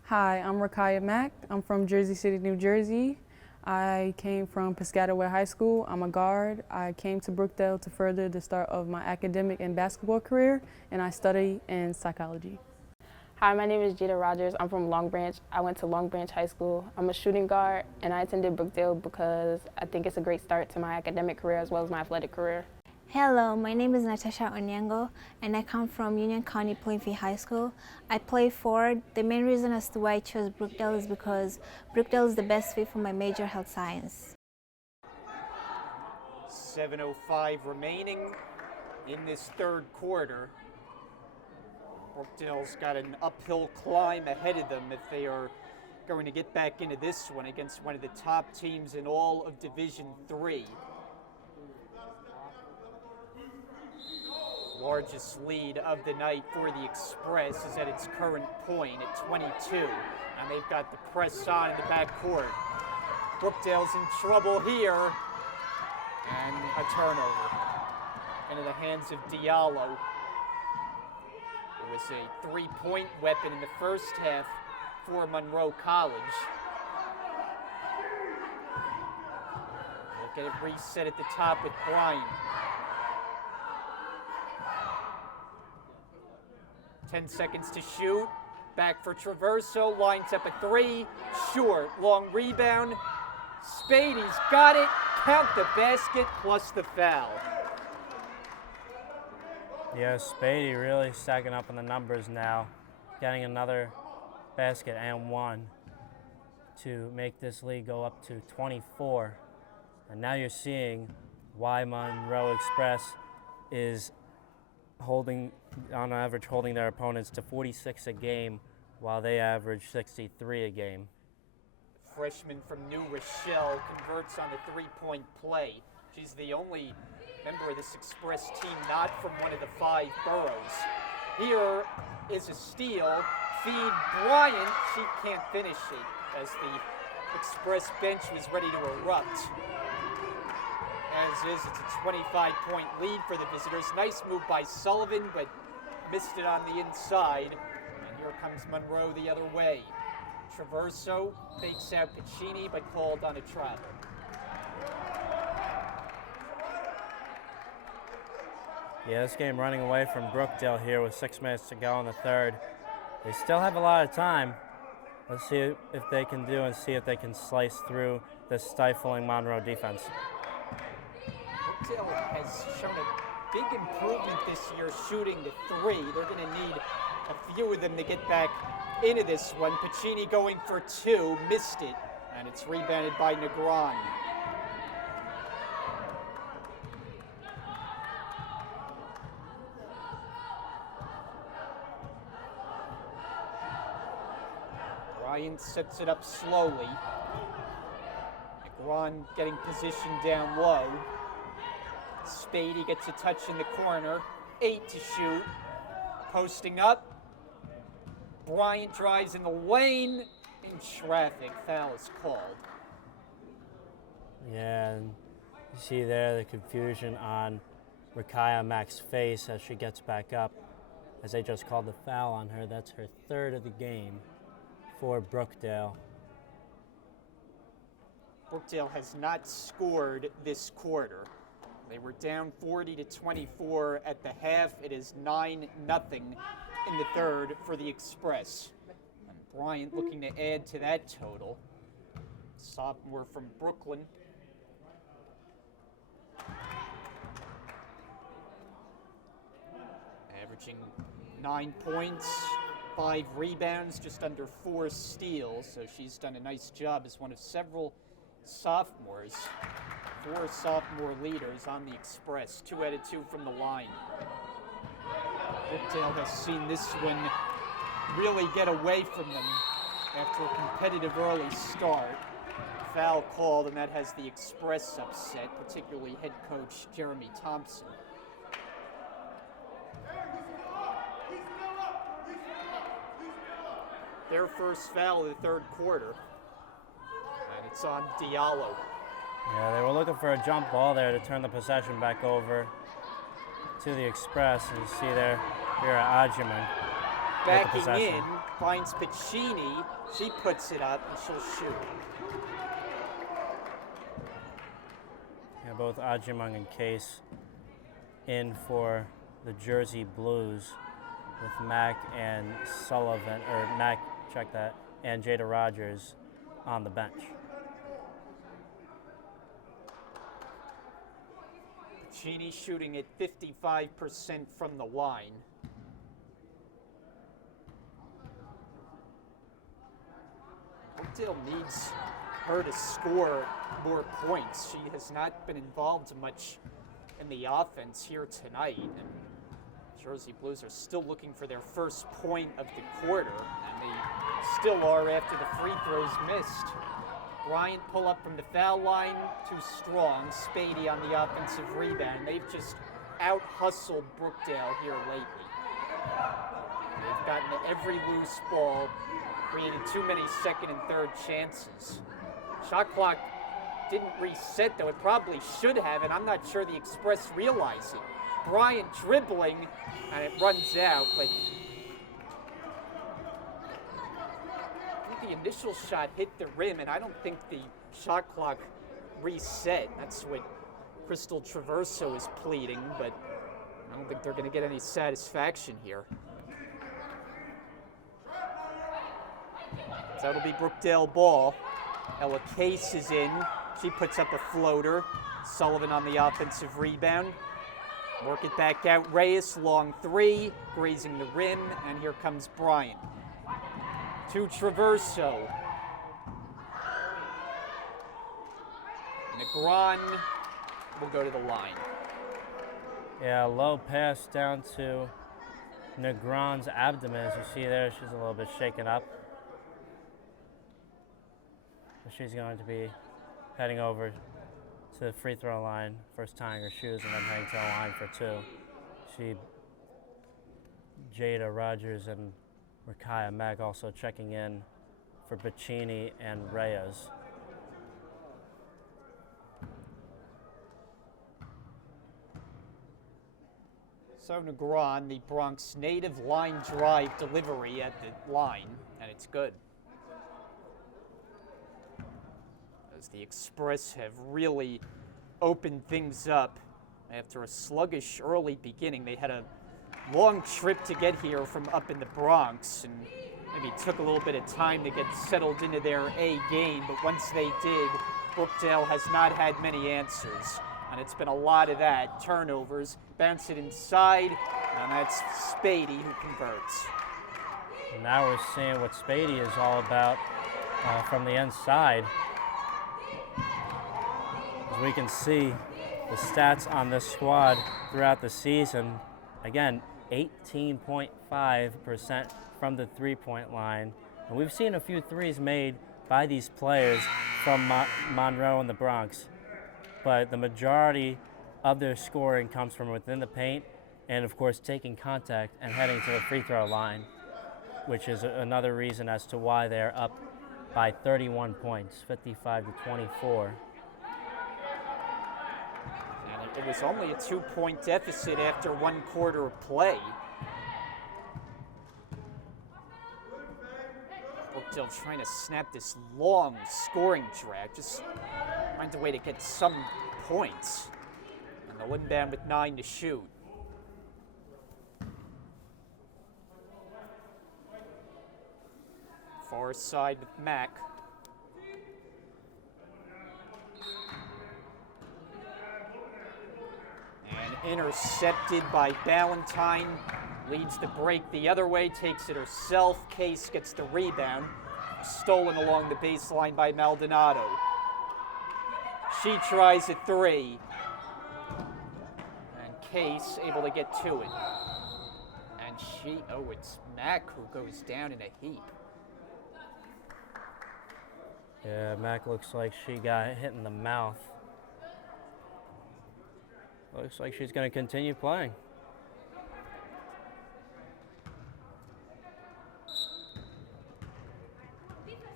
Hi, I'm Rakaya Mack. I'm from Jersey City, New Jersey. I came from Piscataway High School. I'm a guard. I came to Brookdale to further the start of my academic and basketball career, and I study in psychology. Hi, my name is Jada Rogers. I'm from Long Branch. I went to Long Branch High School. I'm a shooting guard, and I attended Brookdale because I think it's a great start to my academic career as well as my athletic career. Hello, my name is Natasha Onyengo, and I come from Union County Plainfield High School. I play forward. The main reason as to why I chose Brookdale is because Brookdale is the best fit for my major, health science. 7:05 remaining in this third quarter. Brookdale's got an uphill climb ahead of them if they are going to get back into this one against one of the top teams in all of Division III. Largest lead of the night for the Express is at its current point at 22. And they've got the press on in the backcourt. Brookdale's in trouble here. And a turnover into the hands of Diallo. It was a three-point weapon in the first half for Monroe College. Look at it reset at the top with Bryant. 10 seconds to shoot. Back for Traverso. Lines up a three. Short. Long rebound. Spady's got it. Count the basket plus the foul. Yeah, Spady really stacking up on the numbers now. Getting another basket and one to make this lead go up to 24. And now you're seeing why Monroe Express is holding, on average, holding their opponents to 46 a game while they average 63 a game. Freshman from New Rochelle converts on the three-point play. She's the only member of this Express team not from one of the 5 boroughs. Here is a steal. Feed Bryant. She can't finish it as the Express bench was ready to erupt. As is, it's a 25-point lead for the visitors. Nice move by Sullivan, but missed it on the inside. And here comes Monroe the other way. Traverso fakes out Piccini, but called on a travel. Yeah, this game running away from Brookdale here with 6 minutes to go in the third. They still have a lot of time. Let's see if they can do and see if they can slice through this stifling Monroe defense. Brookdale has shown a big improvement this year shooting the three. They're going to need a few of them to get back into this one. Piccini going for 2, missed it, and it's rebounded by Negron. Bryant sets it up slowly. Negron getting positioned down low. Spady gets a touch in the corner. 8 to shoot. Posting up. Bryant drives in the lane. In traffic, foul is called. Yeah, and you see there the confusion on Rakaya Mack's face as she gets back up, as they just called the foul on her. That's her 3rd of the game for Brookdale. Brookdale has not scored this quarter. They were down 40 to 24 at the half. It is 9-0 in the third for the Express. And Bryant looking to add to that total. Sophomore from Brooklyn. Averaging 9 points, 5 rebounds, just under 4 steals. So she's done a nice job as one of several sophomores. 4 sophomore leaders on the Express, 2 out of 2 from the line. Brookdale has seen this one really get away from them after a competitive early start. Foul called, and that has the Express upset, particularly head coach Jeremy Thompson. Their first foul of the third quarter, and it's on Diallo. Yeah, they were looking for a jump ball there to turn the possession back over to the Express. And you see there, Vera Eijeman Backing in, finds Piccini. She puts it up, and she'll shoot. Yeah, both Eijeman and Case in for the Jersey Blues with Mack and Sullivan, or Mack, check that, and Jada Rogers on the bench. Piccini shooting at 55% from the line. Brookdale needs her to score more points. She has not been involved much in the offense here tonight. And Jersey Blues are still looking for their first point of the quarter, and they still are after the free throws missed. Bryant pull up from the foul line, too strong. Spady on the offensive rebound. They've just out-hustled Brookdale here lately. They've gotten to every loose ball, created too many second and third chances. Shot clock didn't reset, though it probably should have, and I'm not sure the Express realize it. Bryant dribbling, and it runs out, but I think the initial shot hit the rim, and I don't think the shot clock reset. That's what Crystal Traverso is pleading, but I don't think they're going to get any satisfaction here. So that'll be Brookdale ball. Ella Case is in. She puts up a floater. Sullivan on the offensive rebound. Work it back out. Reyes, long three, grazing the rim, and here comes Bryant. To Traverso. Negron will go to the line. Yeah, low pass down to Negron's abdomen. As you see there, she's a little bit shaken up. She's going to be heading over to the free throw line, first tying her shoes and then heading to the line for two. Jada Rogers and Rakaya Mack also checking in for Bacchini and Reyes. So Negron, the Bronx native, line drive delivery at the line, and it's good. As the Express have really opened things up after a sluggish early beginning. They had a long trip to get here from up in the Bronx, and maybe took a little bit of time to get settled into their A game, but once they did, Brookdale has not had many answers, and it's been a lot of that. Turnovers, bounce it inside, and that's Spady who converts. Now we're seeing what Spady is all about from the inside. As we can see the stats on this squad throughout the season, again, 18.5% from the three-point line. And we've seen a few threes made by these players from Monroe and the Bronx, but the majority of their scoring comes from within the paint and, of course, taking contact and heading to the free throw line, which is another reason as to why they're up by 31 points, 55-24. It was only a 2-point deficit after 1 quarter of play. Brookdale trying to snap this long scoring drought, just find a way to get some points. And they'll inbound with 9 to shoot. Far side with Mack. And intercepted by Ballantyne. Leads the break the other way, takes it herself. Case gets the rebound. Stolen along the baseline by Maldonado. She tries a three. And Case able to get to it. And it's Mack who goes down in a heap. Yeah, Mack looks like she got hit in the mouth. Looks like she's going to continue playing.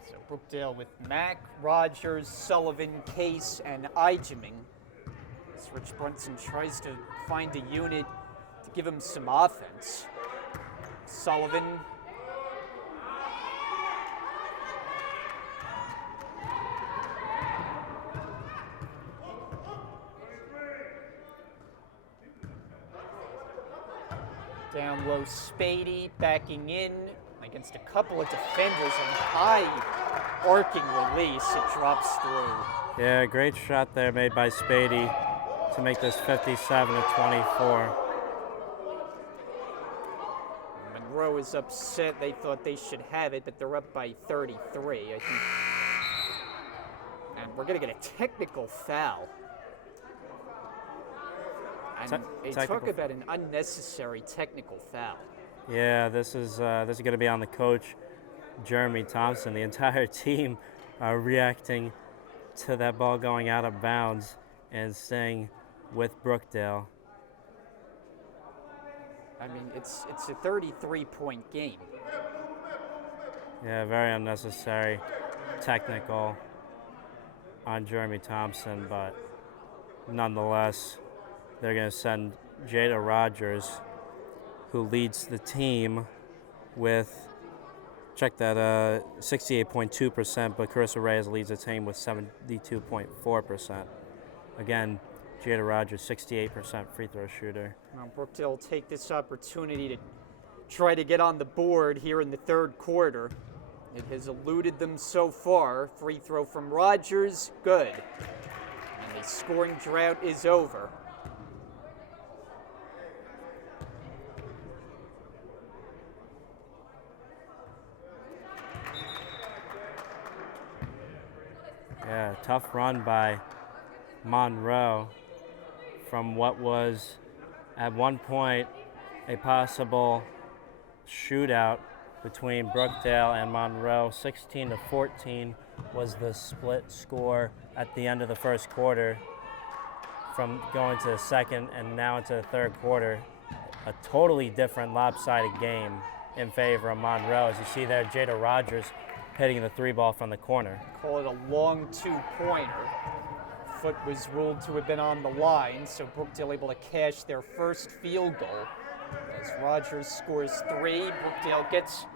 So Brookdale with Mack, Rogers, Sullivan, Case, and Eijeman. As Rich Brunson tries to find a unit to give him some offense. Sullivan. Down low, Spady backing in against a couple of defenders, and high arcing release, it drops through. Yeah, great shot there made by Spady to make this 57-24. Monroe is upset. They thought they should have it, but they're up by 33, I think. And we're going to get a technical foul. And they talk about an unnecessary technical foul. Yeah, this is going to be on the coach, Jeremy Thompson. The entire team reacting to that ball going out of bounds and staying with Brookdale. I mean, it's a 33-point game. Yeah, very unnecessary technical on Jeremy Thompson, but nonetheless, they're going to send Jada Rogers, who leads the team with, check that, 68.2%, but Carissa Reyes leads the team with 72.4%. Again, Jada Rogers, 68% free throw shooter. Well, Brookdale will take this opportunity to try to get on the board here in the third quarter. It has eluded them so far. Free throw from Rogers, good. And the scoring drought is over. Yeah, tough run by Monroe from what was at one point a possible shootout between Brookdale and Monroe. 16-14 was the split score at the end of the first quarter. From going to the second and now into the third quarter, a totally different lopsided game in favor of Monroe. As you see there, Jada Rogers hitting the three ball from the corner. Call it a long two-pointer. Foot was ruled to have been on the line, so Brookdale able to cash their first field goal. As Rogers scores three, Brookdale gets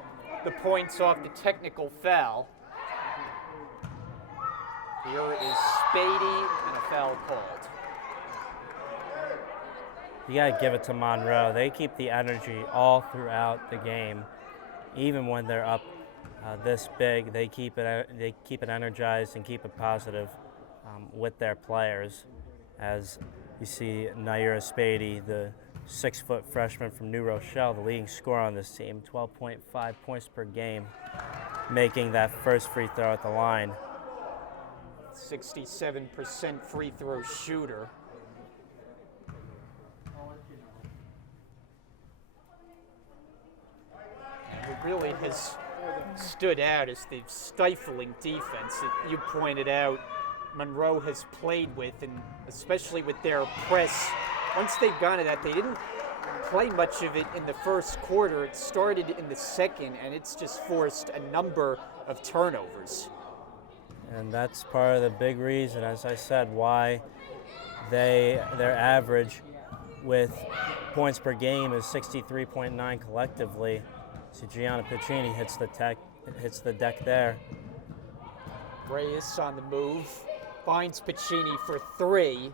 the points off the technical foul. Here is Spady and a foul called. You gotta give it to Monroe. They keep the energy all throughout the game, even when they're up this big. They keep it energized and keep it positive with their players. As you see, Naira Spady, the 6-foot freshman from New Rochelle, the leading scorer on this team, 12.5 points per game, making that first free throw at the line. 67% free throw shooter. It really has stood out as the stifling defense that you pointed out Monroe has played with, and especially with their press. Once they've gone to that, they didn't play much of it in the first quarter. It started in the second, and it's just forced a number of turnovers. And that's part of the big reason, as I said, why their average with points per game is 63.9 collectively. So Gianna Piccini hits the deck there. Reyes on the move, finds Piccini for three.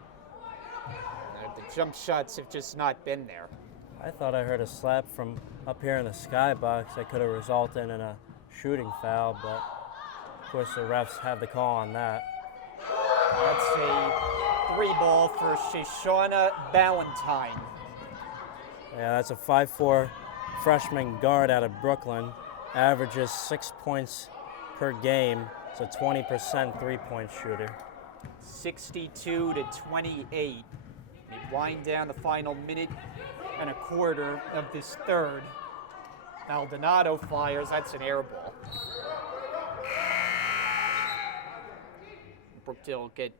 The jump shots have just not been there. I thought I heard a slap from up here in the skybox that could have resulted in a shooting foul, but of course the refs have the call on that. That's a three ball for Shoshana Ballantyne. Yeah, that's a 5'4" freshman guard out of Brooklyn, averages 6 points per game. It's a 20% three-point shooter. 62-28. They wind down the final minute and a quarter of this third. Maldonado fires, that's an air ball. Brookdale will get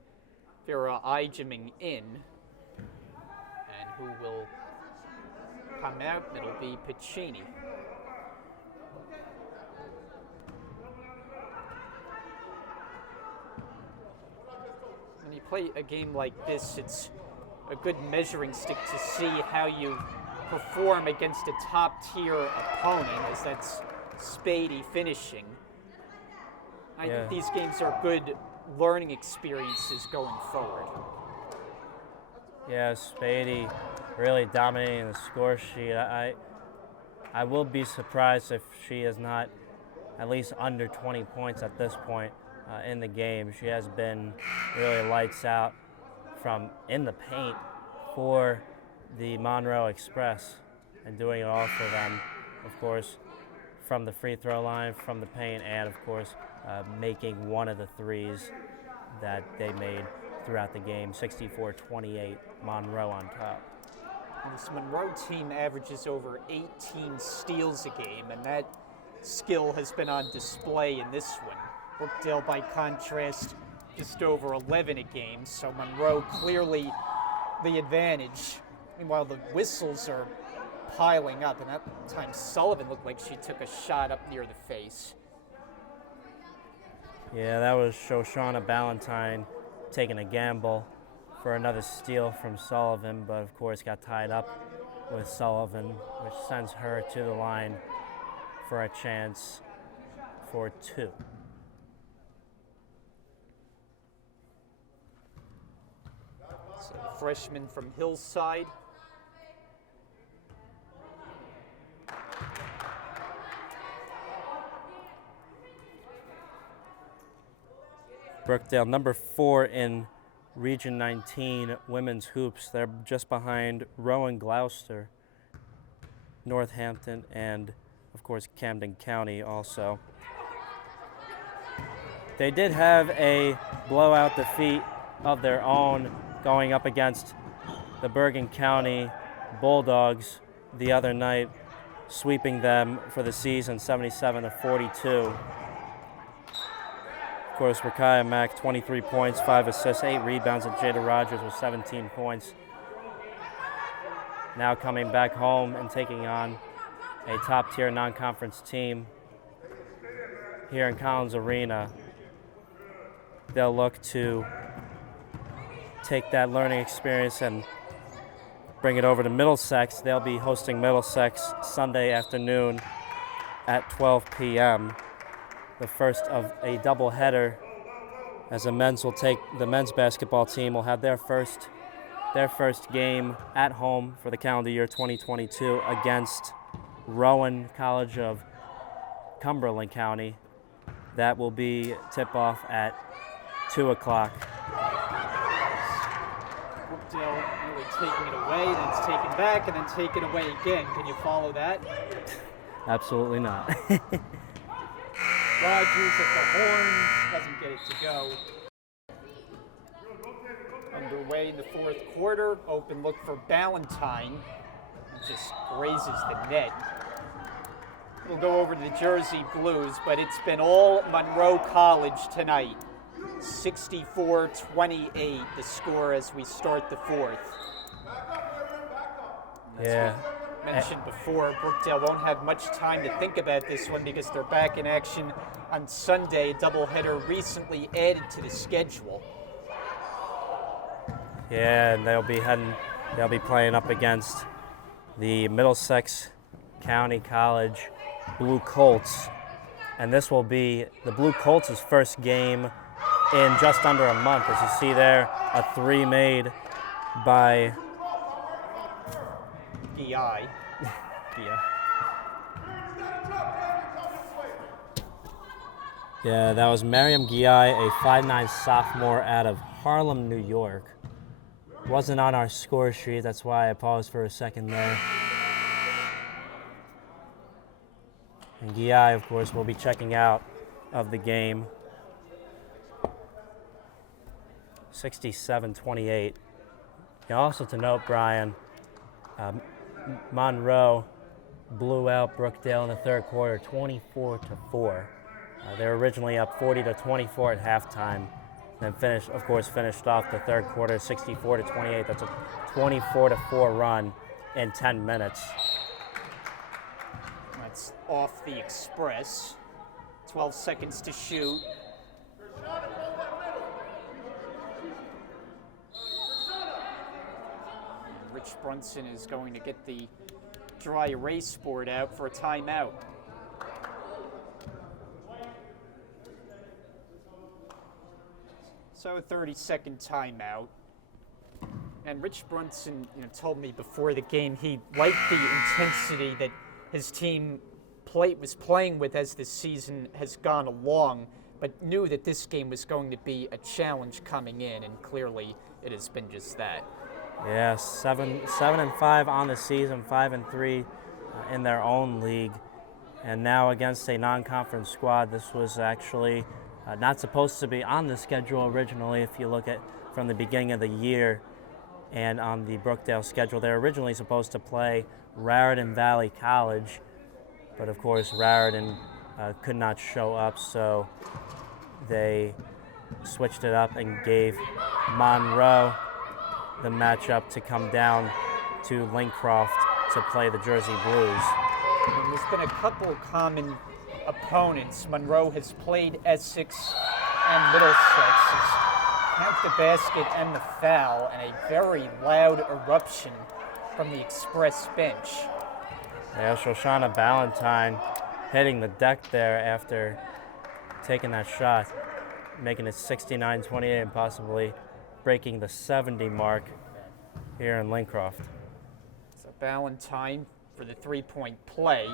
Vera Eijeman in, and who will come out? It'll be Piccini. When you play a game like this, it's a good measuring stick to see how you perform against a top-tier opponent, as that's Spady finishing. I think these games are good learning experiences going forward. Yeah, Spady really dominating the score sheet. I will be surprised if she is not at least under 20 points at this point in the game. She has been really lights out from in the paint for the Monroe Express and doing it all for them, of course, from the free throw line, from the paint, and of course making one of the threes that they made throughout the game. 64-28, Monroe on top. This Monroe team averages over 18 steals a game, and that skill has been on display in this one. Brookdale, by contrast, just over 11 a game, so Monroe clearly the advantage. Meanwhile, the whistles are piling up, and that time Sullivan looked like she took a shot up near the face. Yeah, that was Shoshana Ballantyne taking a gamble for another steal from Sullivan, but of course got tied up with Sullivan, which sends her to the line for a chance for 2. So the freshman from Hillside. Brookdale, number 4 in Region 19 women's hoops. They're just behind Rowan Gloucester, Northampton, and of course Camden County also. They did have a blowout defeat of their own going up against the Bergen County Bulldogs the other night, sweeping them for the season 77-42. Of course, Rakaya Mack, 23 points, 5 assists, 8 rebounds, and Jada Rogers with 17 points. Now coming back home and taking on a top-tier non-conference team here in Collins Arena. They'll look to take that learning experience and bring it over to Middlesex. They'll be hosting Middlesex Sunday afternoon at 12 p.m. The first of a doubleheader, as the men's basketball team will have their first game at home for the calendar year 2022 against Rowan College of Cumberland County. That will be tip-off at 2 o'clock. Brookdale really taking it away, then it's taken back, and then taken away again. Can you follow that? Absolutely not. Rogers at the horn, doesn't get it to go. Underway in the fourth quarter, open look for Ballantyne. Just grazes the net. We'll go over to the Jersey Blues, but it's been all Monroe College tonight. 64-28 the score as we start the fourth. Yeah. Mentioned before, Brookdale won't have much time to think about this one because they're back in action on Sunday, a doubleheader recently added to the schedule. Yeah, and they'll be playing up against the Middlesex County College Blue Colts. And this will be the Blue Colts' first game in just under a month. As you see there, a 3 made by EI. Yeah, that was Miriam Guy, a 5'9" sophomore out of Harlem, New York. Wasn't on our score sheet, that's why I paused for a second there. And Guy, of course, will be checking out of the game. 67-28. And also to note, Brian, Monroe blew out Brookdale in the third quarter, 24-4. They were originally up 40-24 at halftime, then finished off the third quarter 64-28. That's a 24-4 run in 10 minutes. That's off the Express. 12 seconds to shoot. Rich Brunson is going to get the dry erase board out for a timeout. So a 30-second timeout. And Rich Brunson told me before the game he liked the intensity that his team was playing with as the season has gone along, but knew that this game was going to be a challenge coming in, and clearly it has been just that. Yeah, 7-5 on the season, 5-3 in their own league, and now against a non-conference squad. This was actually not supposed to be on the schedule originally. If you look at from the beginning of the year, And on the Brookdale schedule, they're originally supposed to play Raritan Valley College, but of course Raritan could not show up, so they switched it up and gave Monroe the matchup to come down to Lincroft to play the Jersey Blues. And there's been a couple common opponents. Monroe has played Essex and Middlesex. Count the basket and the foul, and a very loud eruption from the Express bench. Yeah, Shoshana Ballantyne hitting the deck there after taking that shot, making it 69-28 and possibly breaking the 70 mark here in Lincroft. So Ballantyne for the three-point play.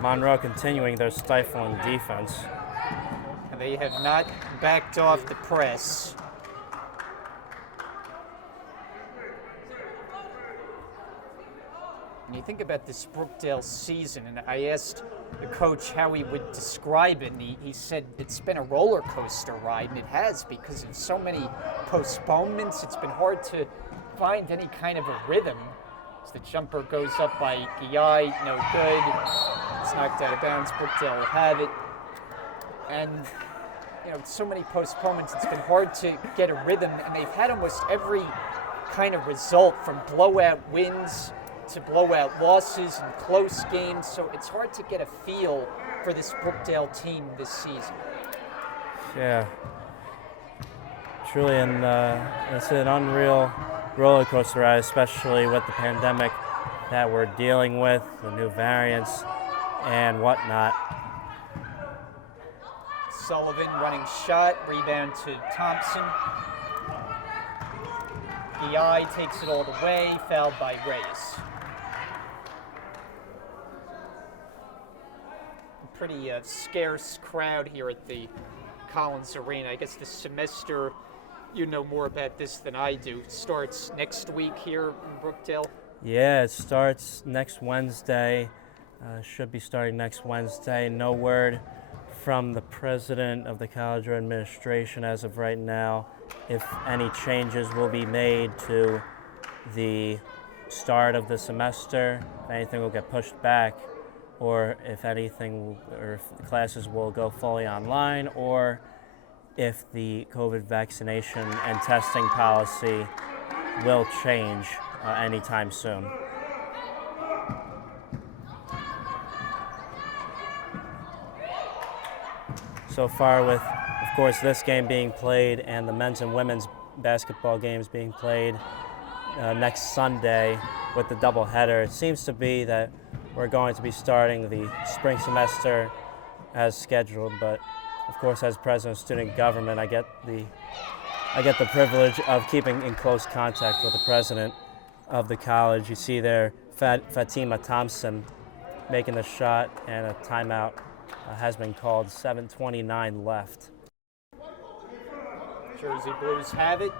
Monroe continuing their stifling defense. And they have not backed off the press. When you think about this Brookdale season, and I asked the coach how he would describe it, and he said it's been a roller coaster ride, and it has because of so many postponements. It's been hard to find any kind of a rhythm. As the jumper goes up by Guy, no good. It's knocked out of bounds. Brookdale will have it. And, you know, so many postponements, it's been hard to get a rhythm, and they've had almost every kind of result from blowout wins to blowout losses and close games, so it's hard to get a feel for this Brookdale team this season. Yeah, truly, it's an unreal roller coaster ride, especially with the pandemic that we're dealing with, the new variants and whatnot. Sullivan running shot, rebound to Thompson. Guy takes it all the way, fouled by Reyes. Pretty scarce crowd here at the Collins Arena. I guess this semester, you know more about this than I do. Starts next week here in Brookdale. Yeah, it starts next Wednesday. Should be starting next Wednesday. No word from the president of the college or administration as of right now if any changes will be made to the start of the semester, if anything will get pushed back, or if anything, or if the classes will go fully online, or if the COVID vaccination and testing policy will change anytime soon. So far with, of course, this game being played and the men's and women's basketball games being played next Sunday with the doubleheader, it seems to be that we're going to be starting the spring semester as scheduled, but of course, as president of student government, I get the privilege of keeping in close contact with the president of the college. You see there Fatima Thompson making the shot, and a timeout has been called. 7:29 left. Jersey Blues have it.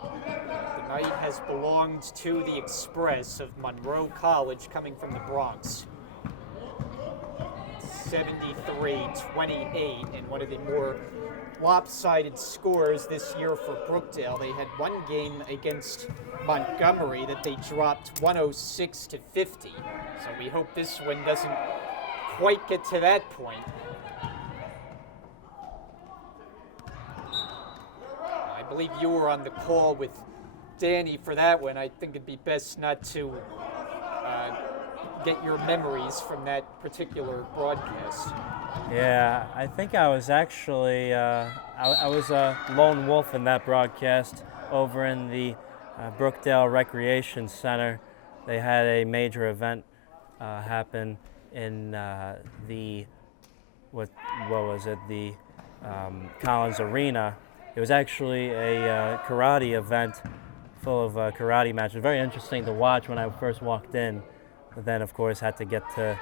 The night has belonged to the Express of Monroe College, coming from the Bronx. 73-28, and one of the more lopsided scores this year for Brookdale. They had one game against Montgomery that they dropped 106-50. So we hope this one doesn't quite get to that point. I believe you were on the call with Danny for that one. I think it'd be best not to get your memories from that particular broadcast. Yeah, I think I was actually, I was a lone wolf in that broadcast over in the Brookdale Recreation Center. They had a major event happen in the Collins Arena. It was actually a karate event full of karate matches. Very interesting to watch when I first walked in. But then, of course, had to get to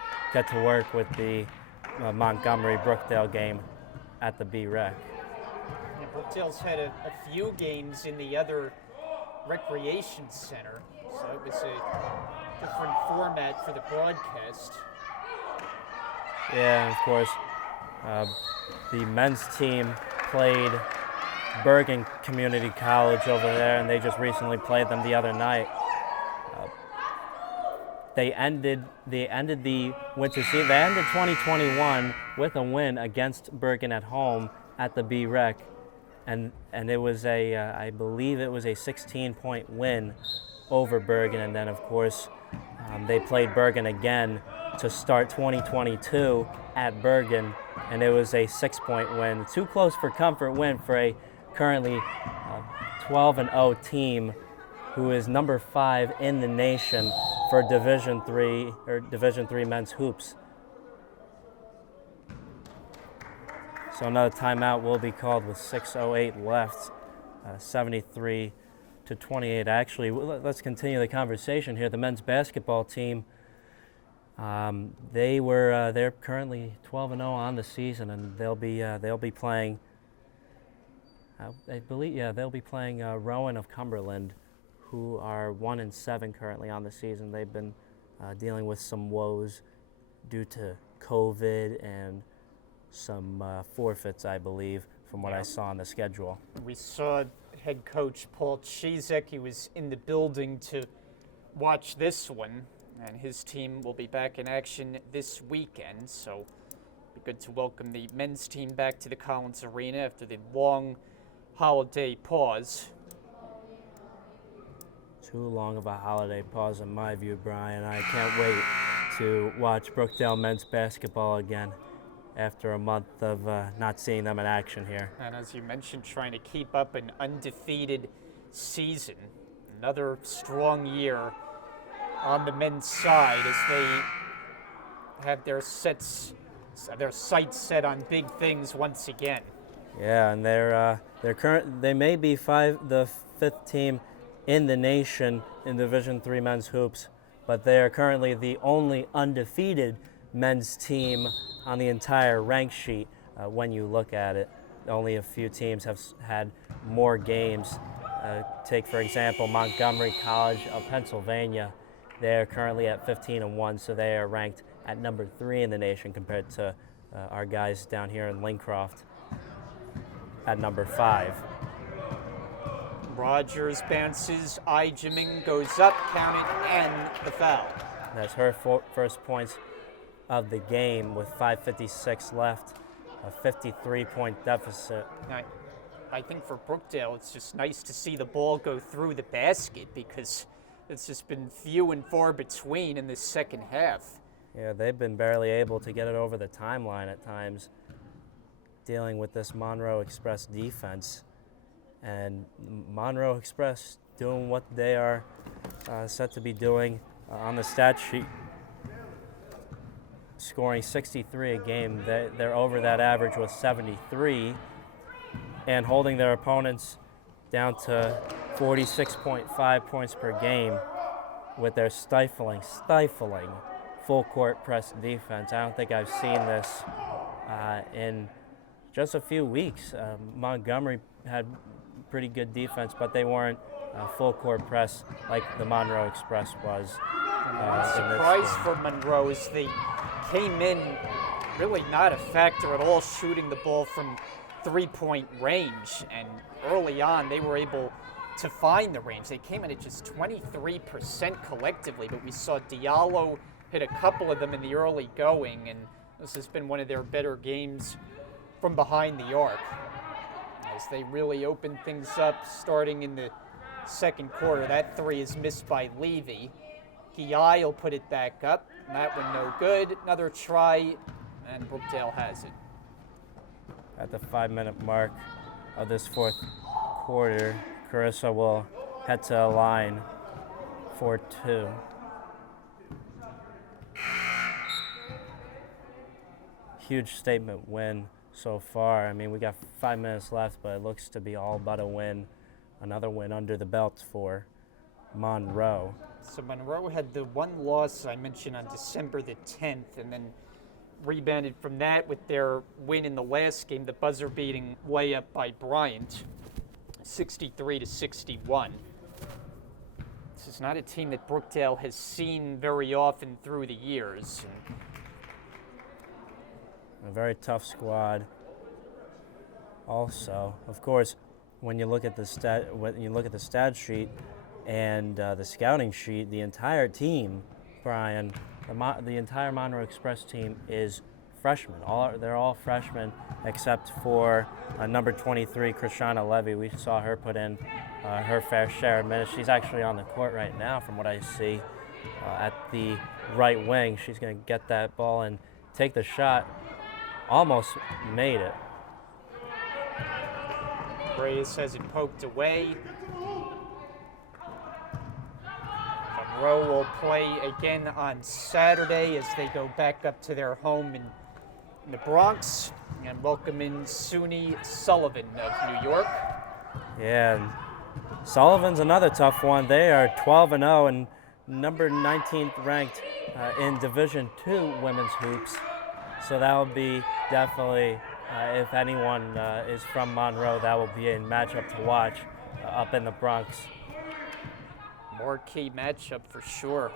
work with the Montgomery-Brookdale game at the B-Rec. Yeah, Brookdale's had a few games in the other recreation center, so it was a different format for the broadcast. Yeah, and of course, The men's team played Bergen Community College over there, and they just recently played them the other night. They ended the winter season. They ended 2021 with a win against Bergen at home at the B-Rec, and it was I believe it was a 16-point win over Bergen, and then of course they played Bergen again to start 2022 at Bergen, and it was a 6-point win. Too close for comfort win for a currently 12-0 team who is number 5 in the nation for Division III men's hoops. So another timeout will be called with 6:08 left, 73-28. Actually, let's continue the conversation here. The men's basketball team, they're currently 12-0 on the season, and they'll be playing. They'll be playing Rowan of Cumberland, who are 1-7 currently on the season. They've been dealing with some woes due to COVID and some forfeits, I believe, from what I saw on the schedule. We saw head coach Paul Chizek. He was in the building to watch this one, and his team will be back in action this weekend. So it'll be good to welcome the men's team back to the Collins Arena after the long holiday pause. Too long of a holiday pause in my view, Brian. I can't wait to watch Brookdale men's basketball again after a month of not seeing them in action here. And as you mentioned, trying to keep up an undefeated season. Another strong year on the men's side as they have their sights set on big things once again. Yeah, and they may be the 5th team in the nation in Division III men's hoops, but they are currently the only undefeated men's team on the entire rank sheet. When you look at it, only a few teams have had more games. Take, for example, Montgomery College of Pennsylvania. They are currently at 15-1, so they are ranked at number 3 in the nation compared to our guys down here in Lincroft at number 5. Rogers bounces, Eijeman goes up, counted, and the foul. That's her first points of the game with 5:56 left, a 53-point deficit. I think for Brookdale, it's just nice to see the ball go through the basket because it's just been few and far between in this second half. Yeah, they've been barely able to get it over the timeline at times, dealing with this Monroe Express defense. And Monroe Express doing what they are set to be doing on the stat sheet, scoring 63 a game. They're over that average with 73, and holding their opponents down to 46.5 points per game with their stifling full court press defense. I don't think I've seen this in just a few weeks. Montgomery had pretty good defense, but they weren't full court press like the Monroe Express was. Surprise for Monroe is they came in really not a factor at all shooting the ball from 3-point range, and early on they were able to find the range. They came in at just 23% collectively, but we saw Diallo hit a couple of them in the early going, and this has been one of their better games from behind the arc as they really opened things up starting in the second quarter. That 3 is missed by Levy. Guy will put it back up, and that one no good. Another try, and Brookdale has it. At the 5-minute mark of this fourth quarter, Carissa will head to the line for 2. Huge statement win so far. I mean, we got 5 minutes left, but it looks to be all but a win. Another win under the belt for Monroe. So Monroe had the one loss I mentioned on December the 10th, and then rebounded from that with their win in the last game, the buzzer-beating layup by Bryant, 63-61. This is not a team that Brookdale has seen very often through the years. A very tough squad. Also, of course, when you look at the stat sheet and the scouting sheet, the entire team, Brian, the entire Monroe Express team is freshmen. They're all freshmen except for number 23, Christina Reilly. We saw her put in her fair share of minutes. She's actually on the court right now, from what I see, at the right wing. She's going to get that ball and take the shot. Almost made it. Reyes has it poked away. Monroe will play again on Saturday as they go back up to their home in the Bronx and welcome in Suni Sullivan of New York. Yeah, and Sullivan's another tough one. They are 12-0 and number 19th ranked in Division II women's hoops. So that will be definitely, if anyone is from Monroe, that will be a matchup to watch up in the Bronx. More key matchup for sure.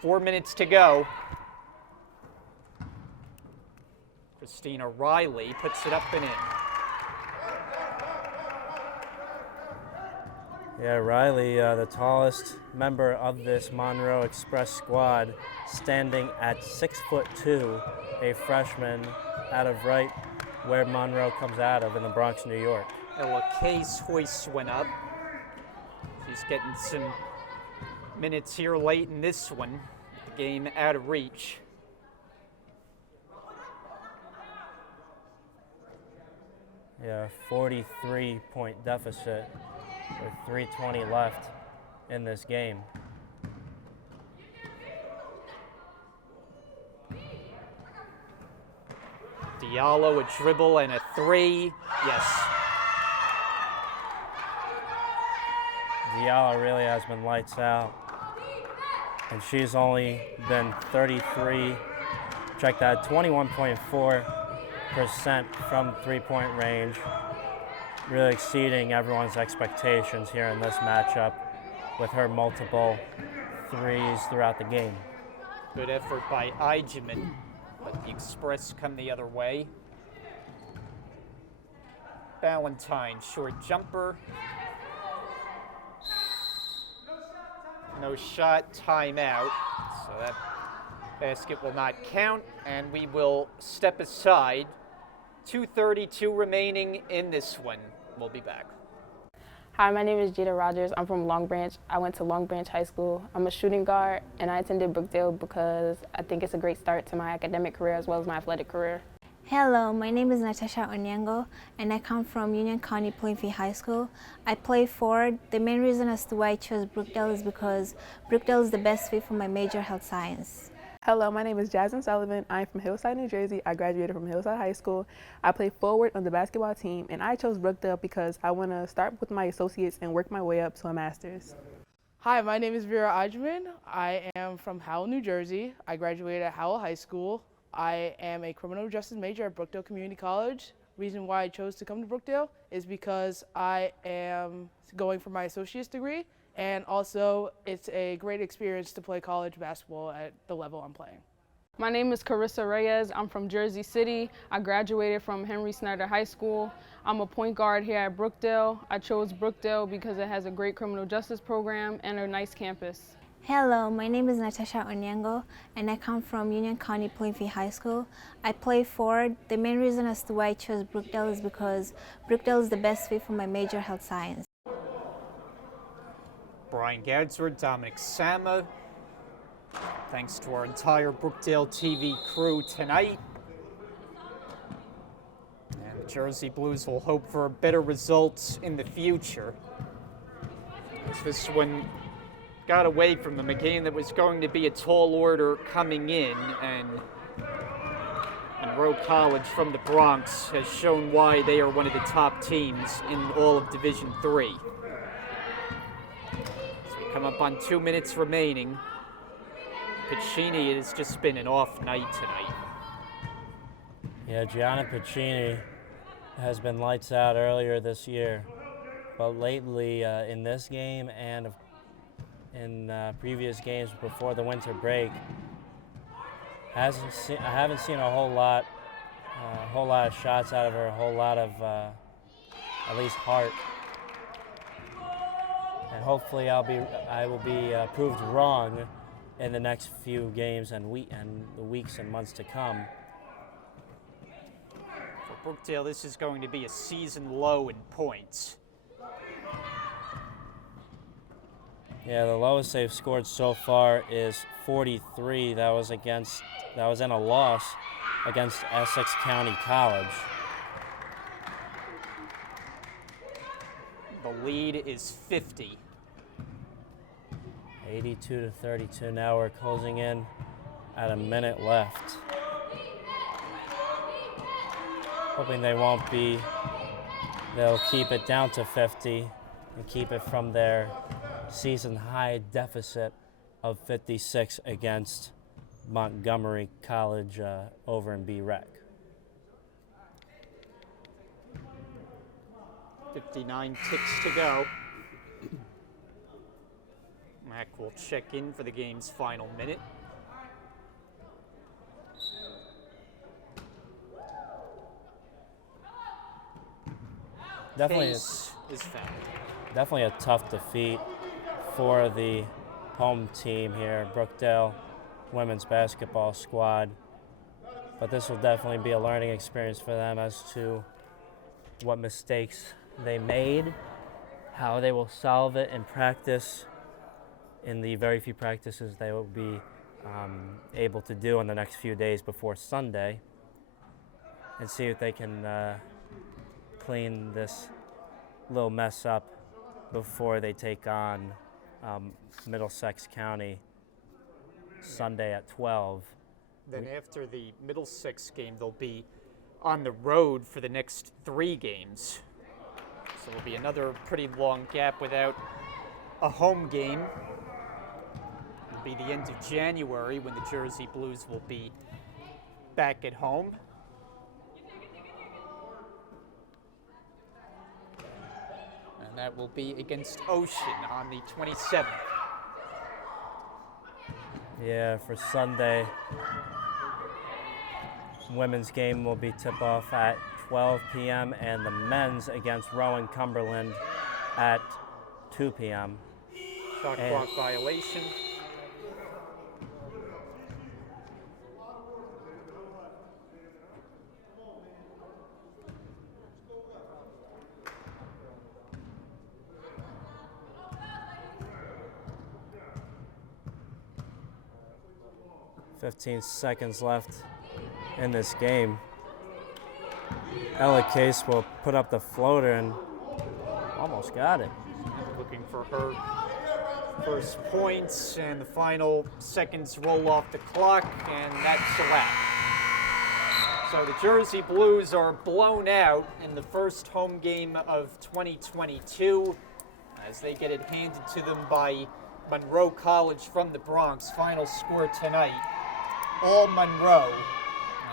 4 minutes to go. Christina Reilly puts it up and in. Yeah, Reilly, the tallest member of this Monroe Express squad, standing at 6'2", a freshman out of right where Monroe comes out of in the Bronx, New York. Ella Kay's hoist went up. She's getting some minutes here late in this one. The game out of reach. Yeah, 43-point deficit with 3:20 left in this game. Diallo, a dribble and a three. Yes. Diallo really has been lights out. And she's only been 33, check that, 21.4% from three-point range. Really exceeding everyone's expectations here in this matchup with her multiple threes throughout the game. Good effort by Eijeman, but the Express come the other way. Ballantyne, short jumper. No shot, timeout. So that basket will not count, and we will step aside. 2:32 remaining in this one. We'll be back. Hi, my name is Jada Rogers. I'm from Long Branch. I went to Long Branch High School. I'm a shooting guard, and I attended Brookdale because I think it's a great start to my academic career as well as my athletic career. Hello, my name is Natasha Onyengo, and I come from Union County Plainfield High School. I play forward. The main reason as to why I chose Brookdale is because Brookdale is the best fit for my major, health science. Hello, my name is Jasmine Sullivan. I'm from Hillside, New Jersey. I graduated from Hillside High School. I play forward on the basketball team, and I chose Brookdale because I want to start with my associates and work my way up to a master's. Hi, my name is Vera Eijeman. I am from Howell, New Jersey. I graduated at Howell High School. I am a criminal justice major at Brookdale Community College. Reason why I chose to come to Brookdale is because I am going for my associate's degree, and also it's a great experience to play college basketball at the level I'm playing. My name is Christina Reilly. I'm from Jersey City. I graduated from Henry Snyder High School. I'm a point guard here at Brookdale. I chose Brookdale because it has a great criminal justice program and a nice campus. Hello, my name is Natasha Onyengo, and I come from Union County Plainfield High School. I play forward. The main reason as to why I chose Brookdale is because Brookdale is the best fit for my major, health science. Brian Gadsford, Dominic Sama. Thanks to our entire Brookdale TV crew tonight. And the Jersey Blues will hope for better results in the future. This one got away from them, a game that was going to be a tall order coming in, and Monroe College from the Bronx has shown why they are one of the top teams in all of Division III. So we come up on 2 minutes remaining. Piccini, it has just been an off night tonight. Yeah, Gianna Piccini has been lights out earlier this year, but lately in this game and in previous games before the winter break, I haven't seen a whole lot a whole lot of shots out of her, a whole lot of at least heart. And hopefully I will be proved wrong in the next few games and the weeks and months to come. For Brookdale, this is going to be a season low in points. Yeah, the lowest they've scored so far is 43. That was in a loss against Essex County College. The lead is 50. 82 to 32. Now we're closing in at a minute left. Hoping they'll keep it down to 50 and keep it from their season high deficit of 56 against Montgomery College over in B-Rec. 59 ticks to go. Mac will check in for the game's final minute. Definitely Pace is found. Definitely a tough defeat for the home team here, Brookdale women's basketball squad. But this will definitely be a learning experience for them as to what mistakes they made, how they will solve it in practice, in the very few practices they will be able to do in the next few days before Sunday, and see if they can clean this little mess up before they take on Middlesex County Sunday at 12. Then after the Middlesex game, they'll be on the road for the next 3 games. So it'll be another pretty long gap without a home game. It'll be the end of January when the Jersey Blues will be back at home. And that will be against Ocean on the 27th. Yeah, for Sunday, women's game will be tip-off at 12 p.m. and the men's against Rowan Cumberland at 2 p.m. Shot clock violation. .15 seconds left in this game. Ella Case will put up the floater and almost got it. Looking for her first points, and the final seconds roll off the clock, and that's a wrap. So the Jersey Blues are blown out in the first home game of 2022 as they get it handed to them by Monroe College from the Bronx. Final score tonight, all Monroe,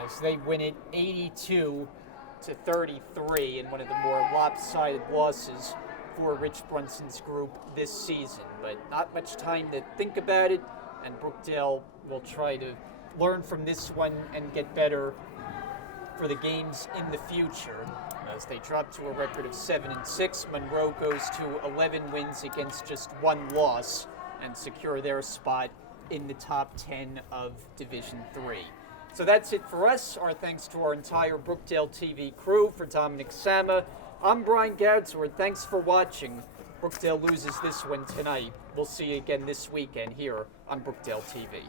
as they win it 82 to 33 in one of the more lopsided losses for Rich Brunson's group this season. But not much time to think about it, and Brookdale will try to learn from this one and get better for the games in the future. As they drop to a record of 7-6, Monroe goes to 11 wins against just 1 loss and secure their spot in the top 10 of Division III. So that's it for us. Our thanks to our entire Brookdale TV crew. For Dominic Sama, I'm Brian Goudsworth. Thanks for watching. Brookdale loses this one tonight. We'll see you again this weekend here on Brookdale TV.